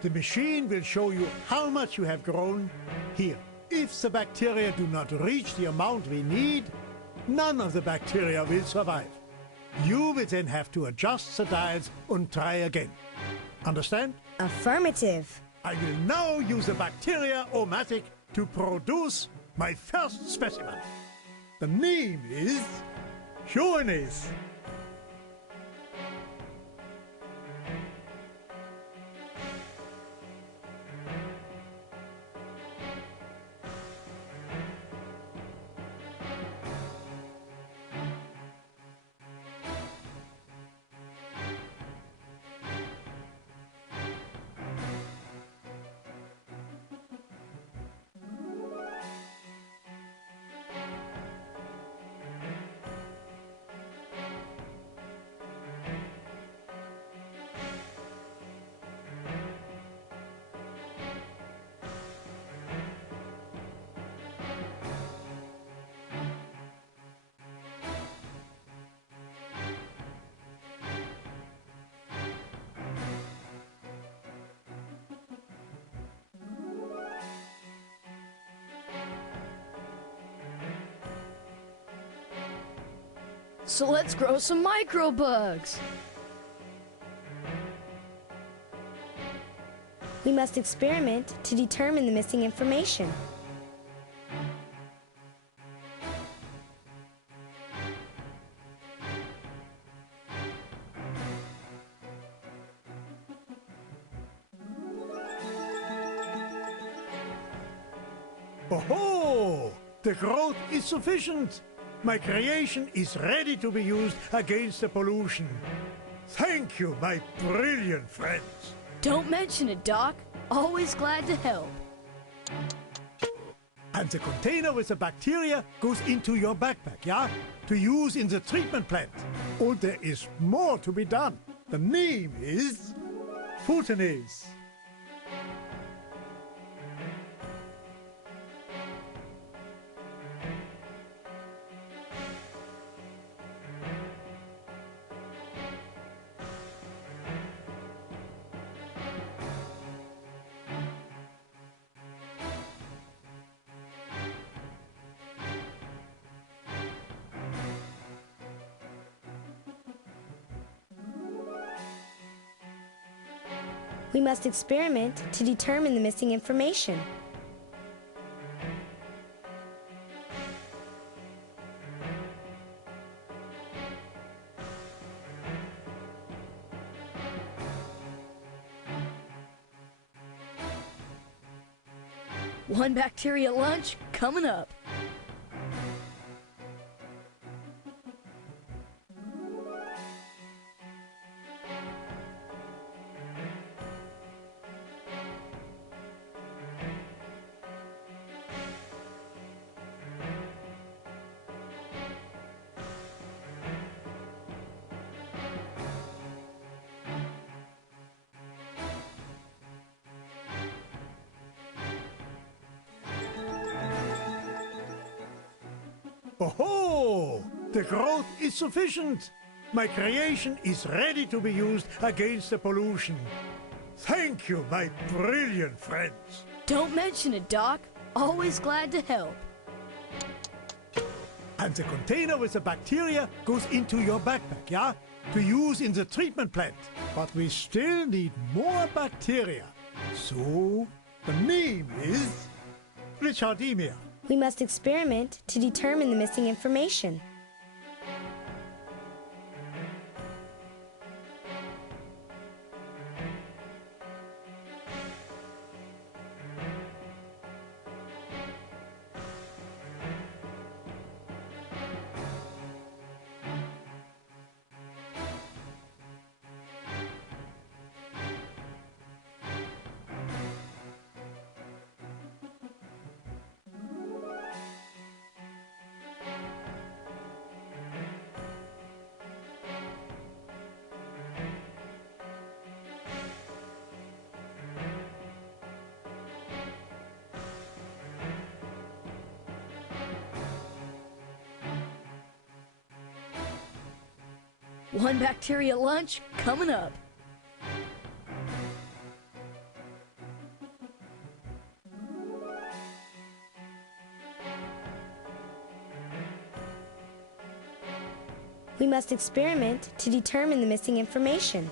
The machine will show you how much you have grown here. If the bacteria do not reach the amount we need, none of the bacteria will survive. You will then have to adjust the dials and try again. Understand? Affirmative. I will now use the Bacteria-O-Matic to produce my first specimen. The name is Humanis. So let's grow some microbugs. We must experiment to determine the missing information. Oh, the growth is sufficient. My creation is ready to be used against the pollution. Thank you, my brilliant friends. Don't mention it, Doc. Always glad to help. And the container with the bacteria goes into your backpack, yeah? To use in the treatment plant. Oh, there is more to be done. The name is Futanase. We must experiment to determine the missing information. One bacteria lunch coming up. Oh, the growth is sufficient. My creation is ready to be used against the pollution. Thank you, my brilliant friends. Don't mention it, Doc. Always glad to help. And the container with the bacteria goes into your backpack, yeah? To use in the treatment plant. But we still need more bacteria. So, the name is Richardemia. We must experiment to determine the missing information. One bacteria lunch coming up. We must experiment to determine the missing information.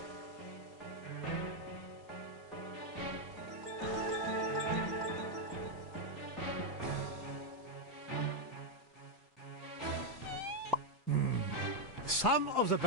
Some of the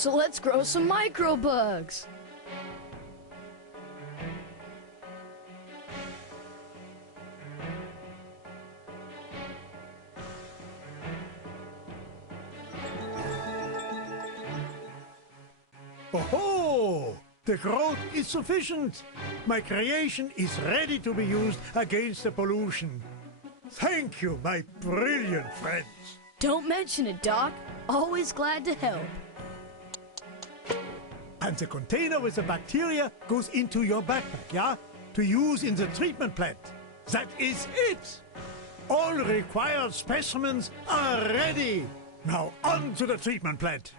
So let's grow some microbugs. Oh, the growth is sufficient. My creation is ready to be used against the pollution. Thank you, my brilliant friends. Don't mention it, Doc. Always glad to help. And the container with the bacteria goes into your backpack, yeah? To use in the treatment plant. That is it! All required specimens are ready! Now on to the treatment plant!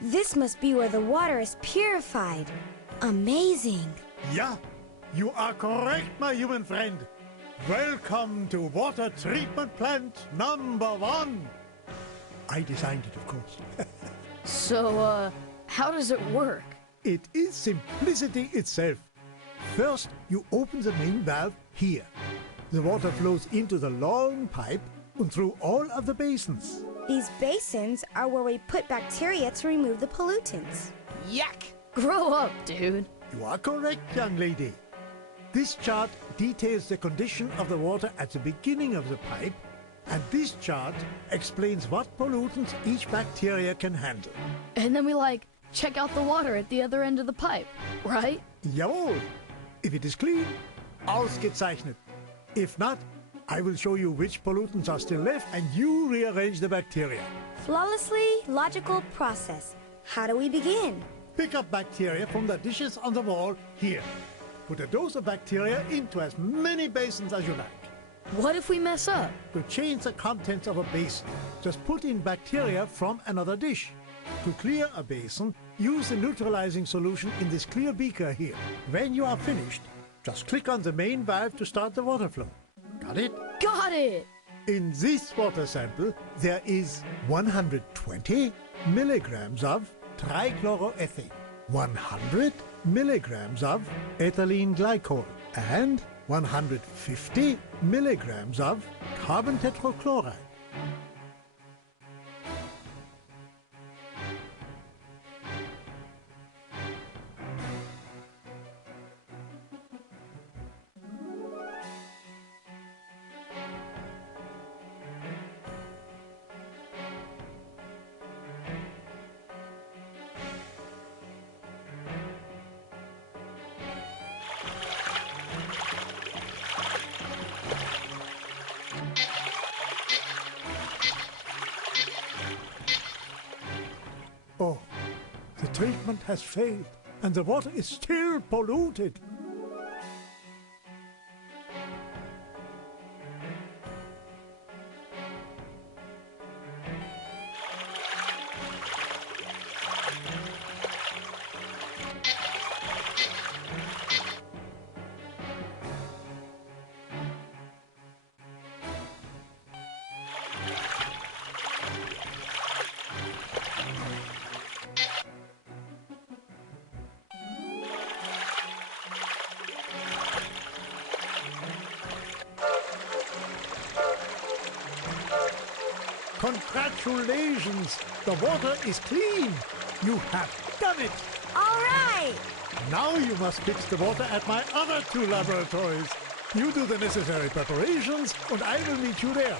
This must be where the water is purified. Amazing. Yeah, you are correct, my human friend. Welcome to water treatment plant number 1. I designed it, of course. So, how does it work? It is simplicity itself. First, you open the main valve here. The water flows into the long pipe and through all of the basins. These basins are where we put bacteria to remove the pollutants. Yuck! Grow up, dude. You are correct, young lady. This chart details the condition of the water at the beginning of the pipe, and this chart explains what pollutants each bacteria can handle. And then we, check out the water at the other end of the pipe, right? Jawohl! If it is clean, ausgezeichnet. If not, I will show you which pollutants are still left, and you rearrange the bacteria. Flawlessly logical process. How do we begin? Pick up bacteria from the dishes on the wall here. Put a dose of bacteria into as many basins as you like. What if we mess up? To change the contents of a basin, just put in bacteria from another dish. To clear a basin, use the neutralizing solution in this clear beaker here. When you are finished, just click on the main valve to start the water flow. Got it? Got it! In this water sample, there is 120 milligrams of trichloroethane, 100 milligrams of ethylene glycol, and 150 milligrams of carbon tetrachloride. Oh, the treatment has failed, and the water is still polluted. Congratulations! The water is clean! You have done it! All right! Now you must fix the water at my other 2 laboratories. You do the necessary preparations, and I will meet you there.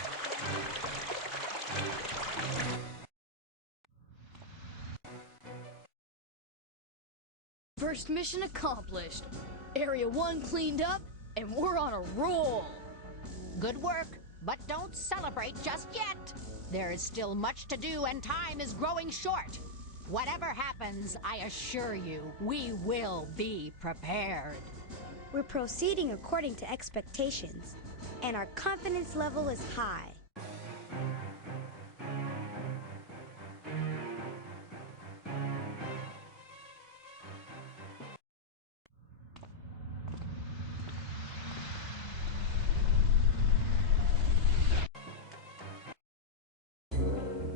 First mission accomplished. Area 1 cleaned up, and we're on a roll. Good work, but don't celebrate just yet. There is still much to do and time is growing short. Whatever happens, I assure you, we will be prepared. We're proceeding according to expectations, and our confidence level is high.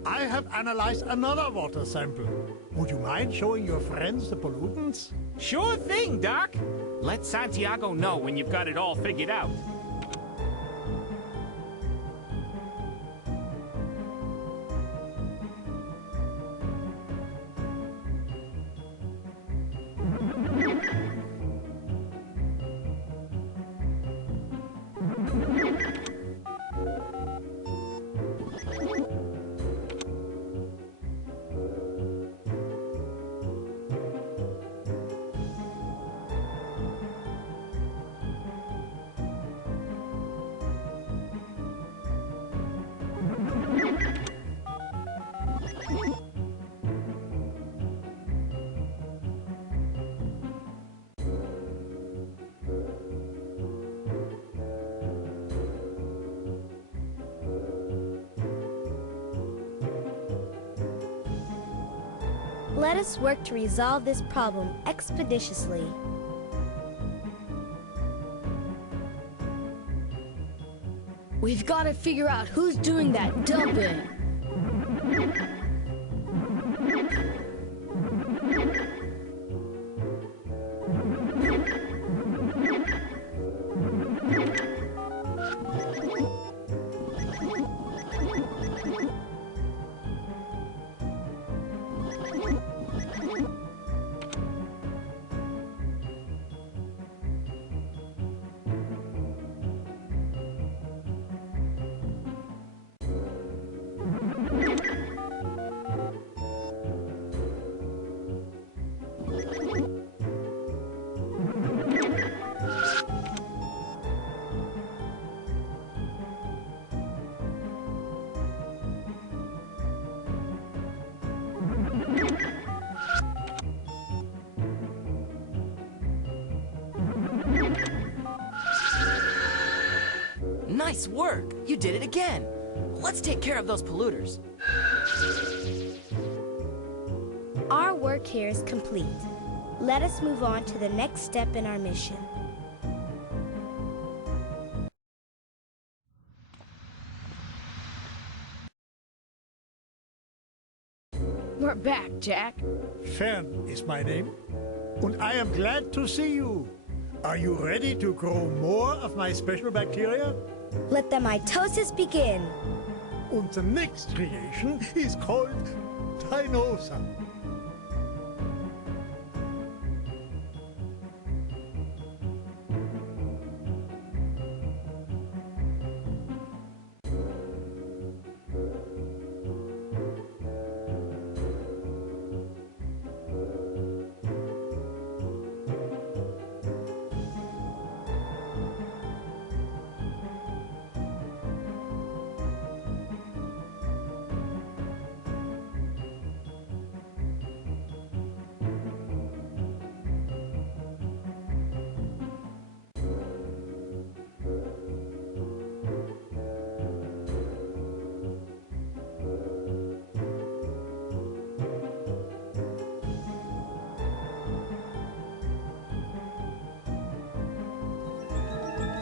I have analyzed another water sample. Would you mind showing your friends the pollutants? Sure thing, Doc. Let Santiago know when you've got it all figured out. Let us work to resolve this problem expeditiously. We've got to figure out who's doing that dumping. Nice work! You did it again! Let's take care of those polluters. Our work here is complete. Let us move on to the next step in our mission. We're back, Jack. Fern is my name, and I am glad to see you. Are you ready to grow more of my special bacteria? Let the mitosis begin. And the next creation is called Tynosa.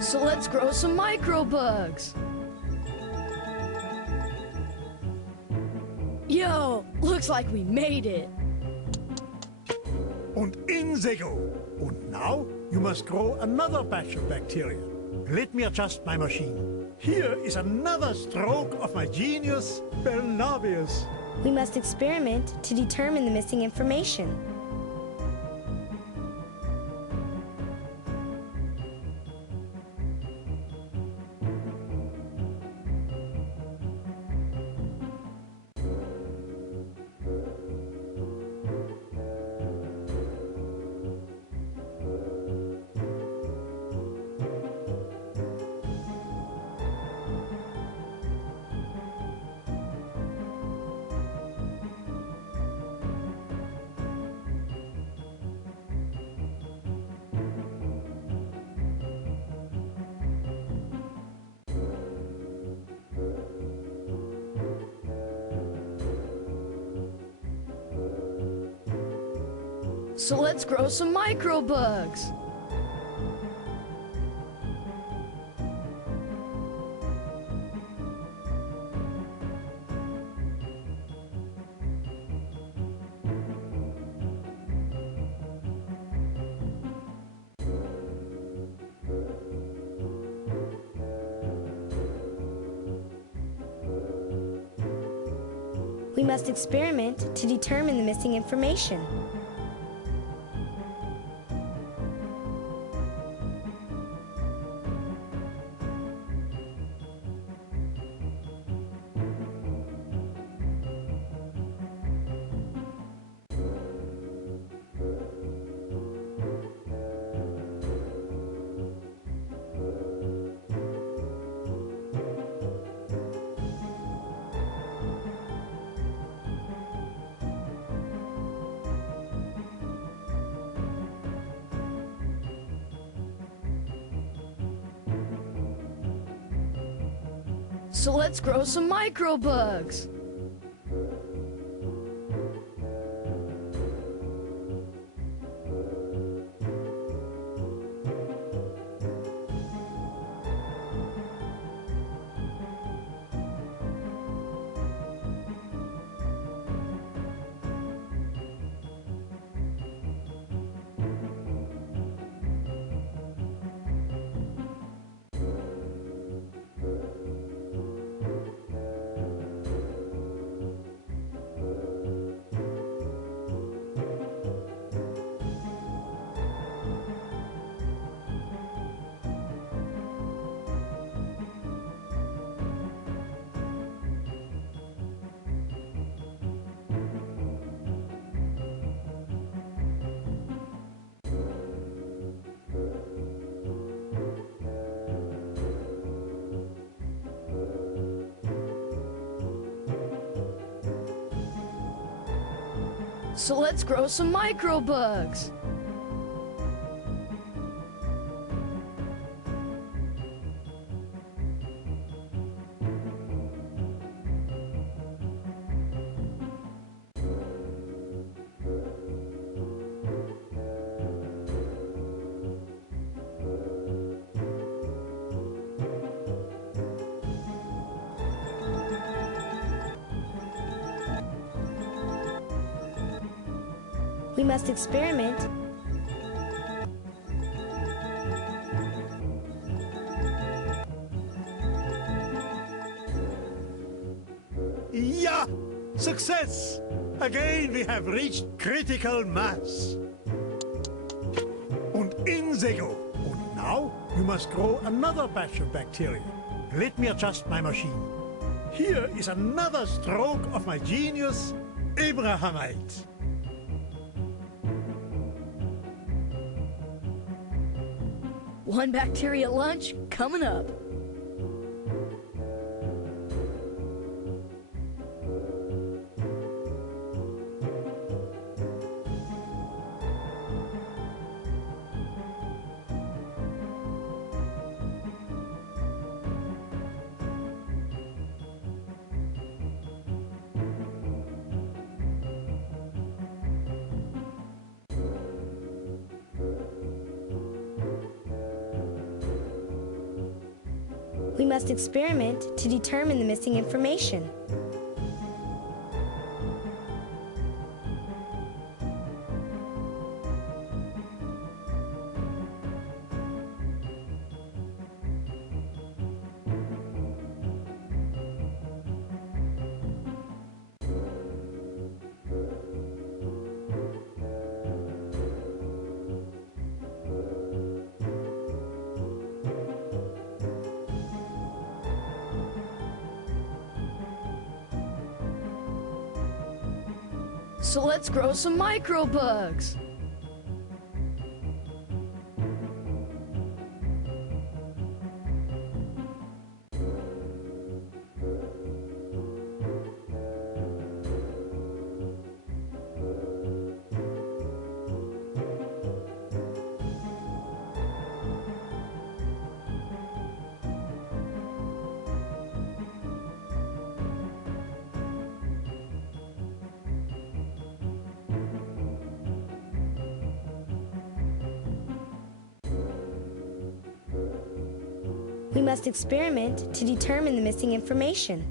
So let's grow some microbugs. Yo, looks like we made it. And in they go. And now you must grow another batch of bacteria. Let me adjust my machine. Here is another stroke of my genius, Belnavius. We must experiment to determine the missing information. So let's grow some microbugs. We must experiment to determine the missing information. So let's grow some microbugs. So let's grow some microbugs. We must experiment. Ja! Success! Again we have reached critical mass. Und in they go. And now we must grow another batch of bacteria. Let me adjust my machine. Here is another stroke of my genius, Abrahamite. One bacteria lunch coming up. We must experiment to determine the missing information. So let's grow some microbugs. We must experiment to determine the missing information.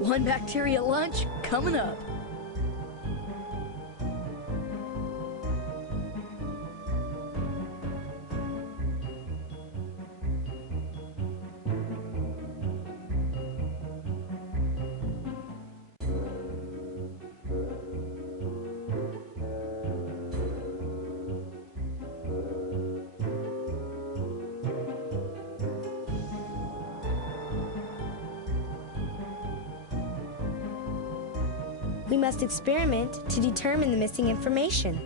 One bacteria lunch coming up. We must experiment to determine the missing information.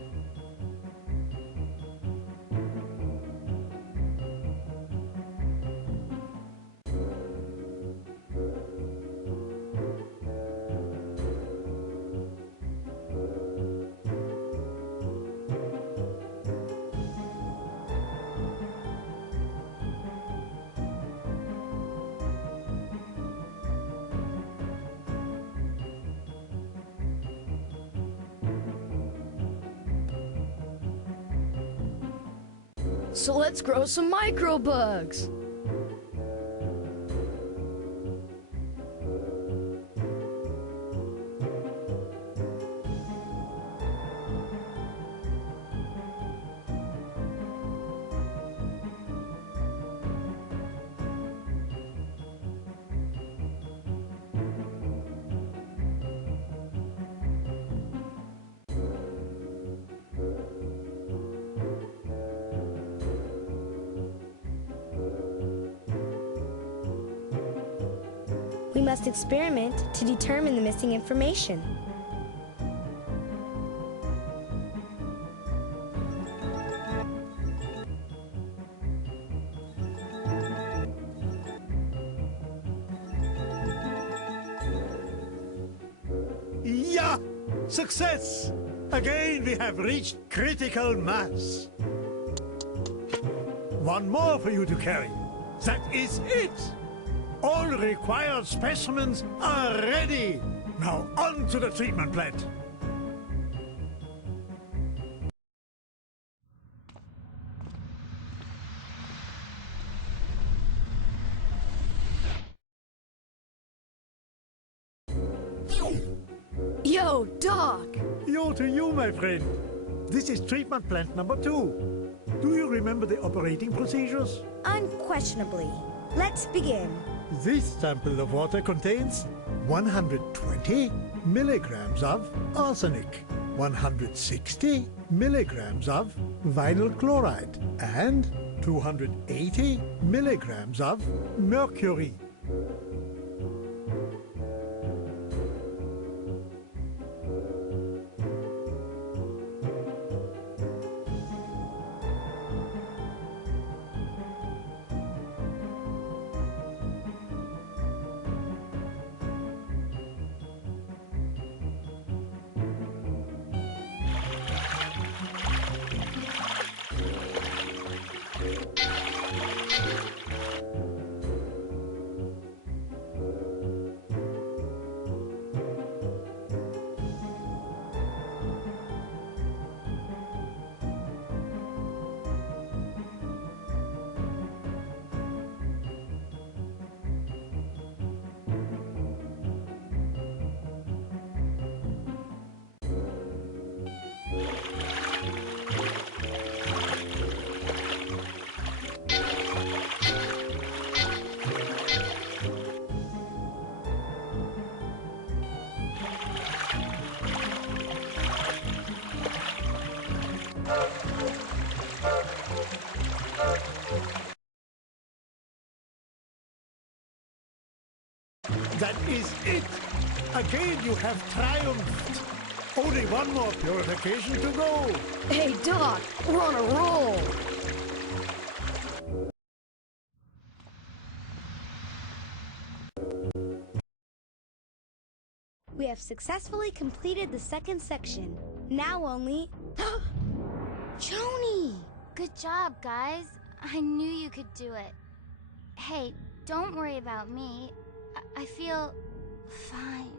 So let's grow some microbugs. We must experiment to determine the missing information. Ja! Success! Again, we have reached critical mass. One more for you to carry. That is it! All required specimens are ready. Now on to the treatment plant. Yo, Doc! Yo to you, my friend. This is treatment plant number 2. Do you remember the operating procedures? Unquestionably. Let's begin. This sample of water contains 120 milligrams of arsenic, 160 milligrams of vinyl chloride, and 280 milligrams of mercury. That is it! Again, you have triumphed! Only one more purification to go! Hey, Doc, we're on a roll! We have successfully completed the second section. Now only... Joni! Good job, guys. I knew you could do it. Hey, don't worry about me. I feel fine.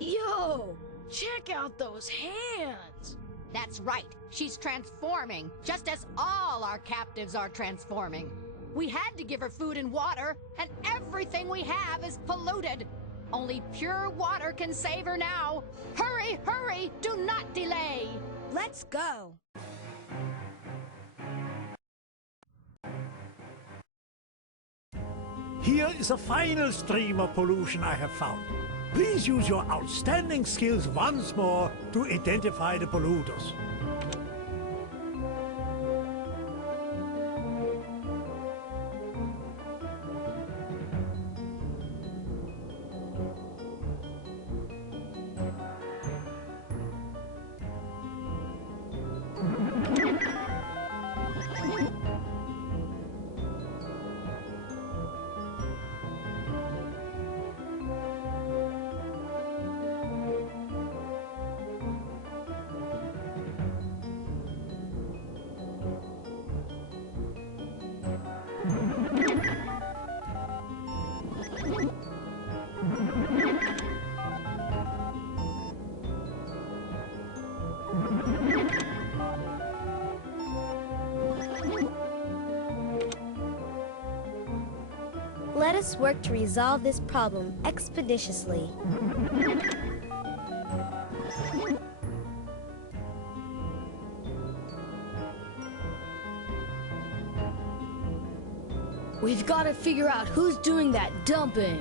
Yo, check out those hands! That's right. She's transforming, just as all our captives are transforming. We had to give her food and water, and everything we have is polluted. Only pure water can save her now. Hurry, hurry, do not delay. Let's go! Here is a final stream of pollution I have found. Please use your outstanding skills once more to identify the polluters. Let us work to resolve this problem expeditiously. We've got to figure out who's doing that dumping.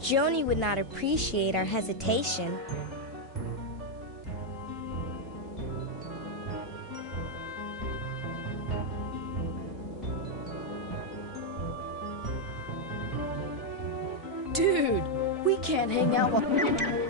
Joni would not appreciate our hesitation. Dude, we can't hang out while...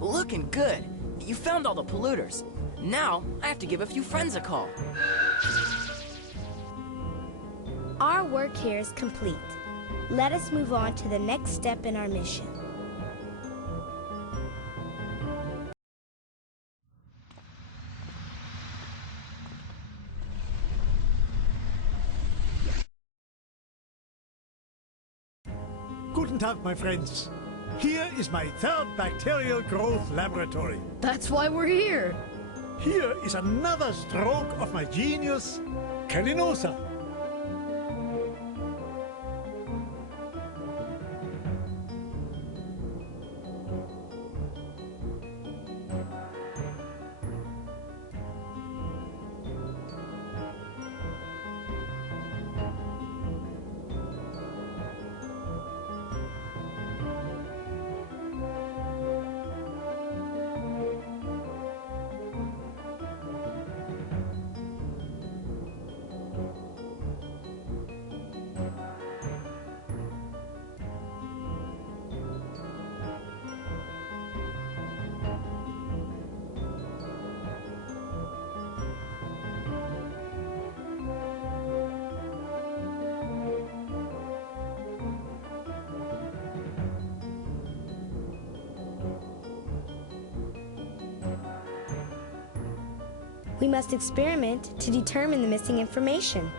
Looking good. You found all the polluters. Now, I have to give a few friends a call. Our work here is complete. Let us move on to the next step in our mission. Guten Tag, my friends. Here is my third bacterial growth laboratory. That's why we're here. Here is another stroke of my genius, Calinosa. We must experiment to determine the missing information.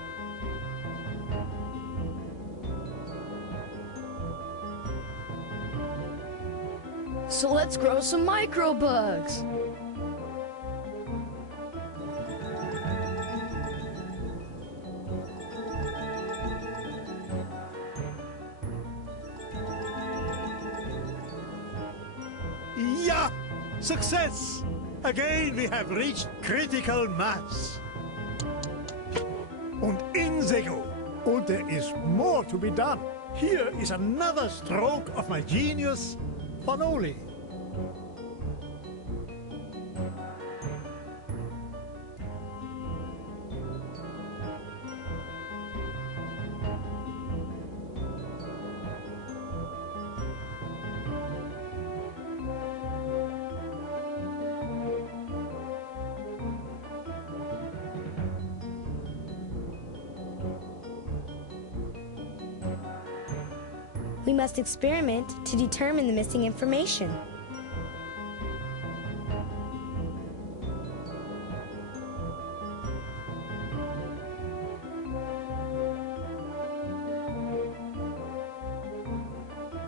So let's grow some microbugs. Ja! Success! Again we have reached critical mass. Und in they go. And there is more to be done. Here is another stroke of my genius, Vanoli. We must experiment to determine the missing information.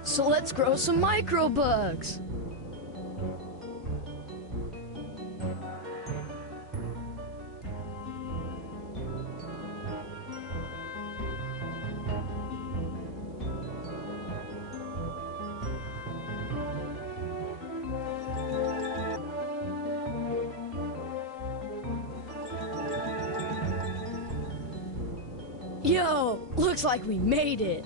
So let's grow some microbugs. Yo, looks like we made it.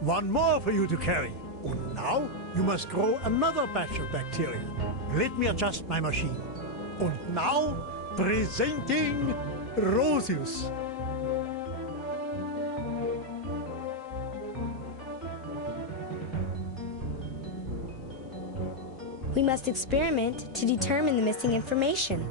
One more for you to carry. And now you must grow another batch of bacteria. Let me adjust my machine. And now, presenting Rosius. We must experiment to determine the missing information.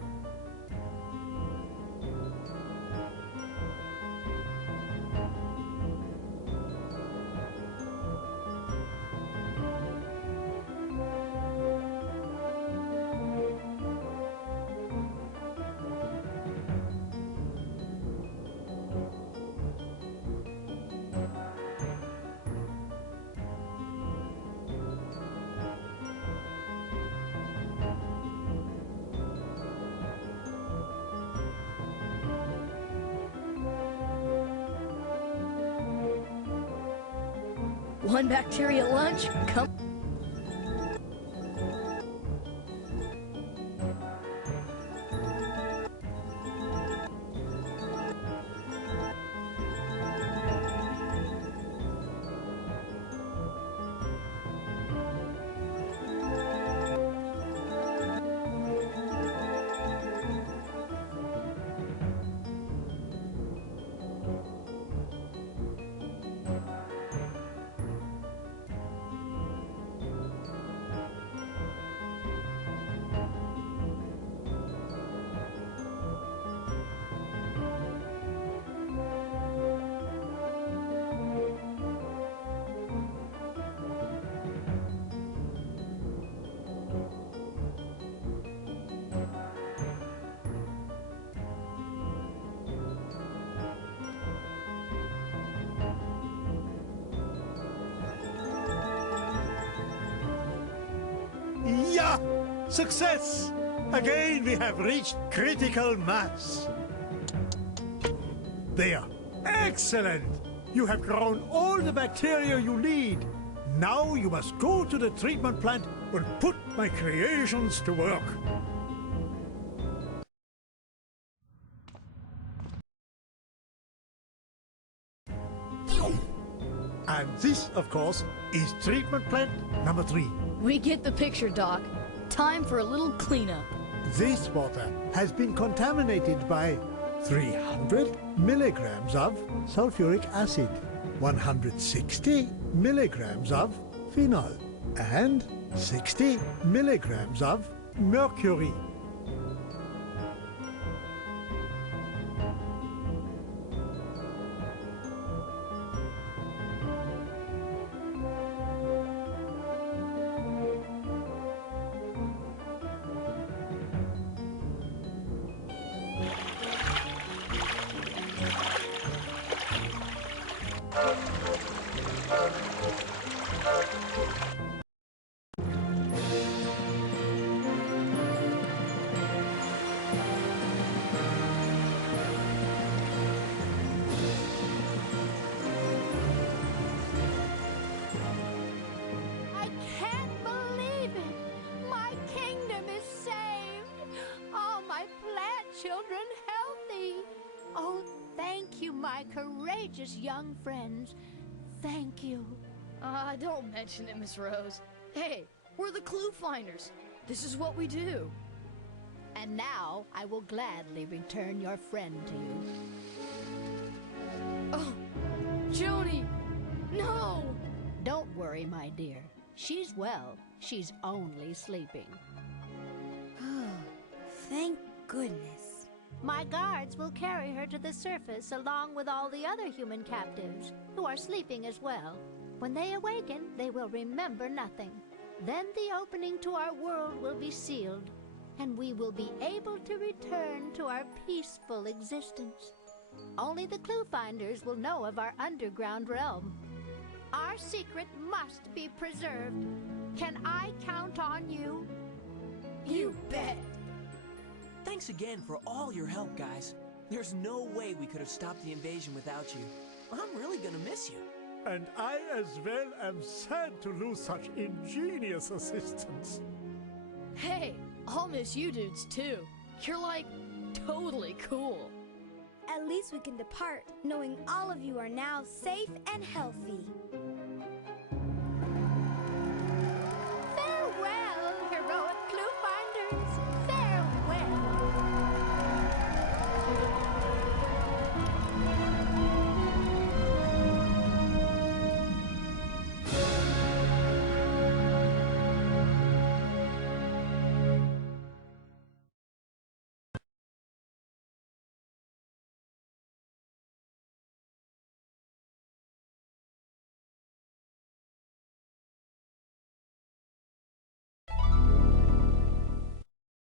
One bacteria lunch? Come. Yeah! Success! Again, we have reached critical mass. There. Excellent! You have grown all the bacteria you need. Now you must go to the treatment plant and put my creations to work. And this, of course, is treatment plant number 3. We get the picture, Doc. Time for a little cleanup. This water has been contaminated by 300 milligrams of sulfuric acid, 160 milligrams of phenol, and 60 milligrams of mercury. I can't believe it! My kingdom is saved! All my plant children healthy! Oh, thank you, my courageous young friends. Thank you. Don't mention it, Miss Rose. Hey, we're the Cluefinders. This is what we do. And now I will gladly return your friend to you. Oh, Joni! No! Don't worry, my dear. She's well. She's only sleeping. Thank goodness. My guards will carry her to the surface along with all the other human captives, who are sleeping as well. When they awaken, they will remember nothing. Then the opening to our world will be sealed, and we will be able to return to our peaceful existence. Only the Cluefinders will know of our underground realm. Our secret must be preserved. Can I count on you? You bet! Thanks again for all your help, guys. There's no way we could have stopped the invasion without you. I'm really gonna miss you. And I as well am sad to lose such ingenious assistants. Hey, I'll miss you dudes too. You're like, totally cool. At least we can depart knowing all of you are now safe and healthy.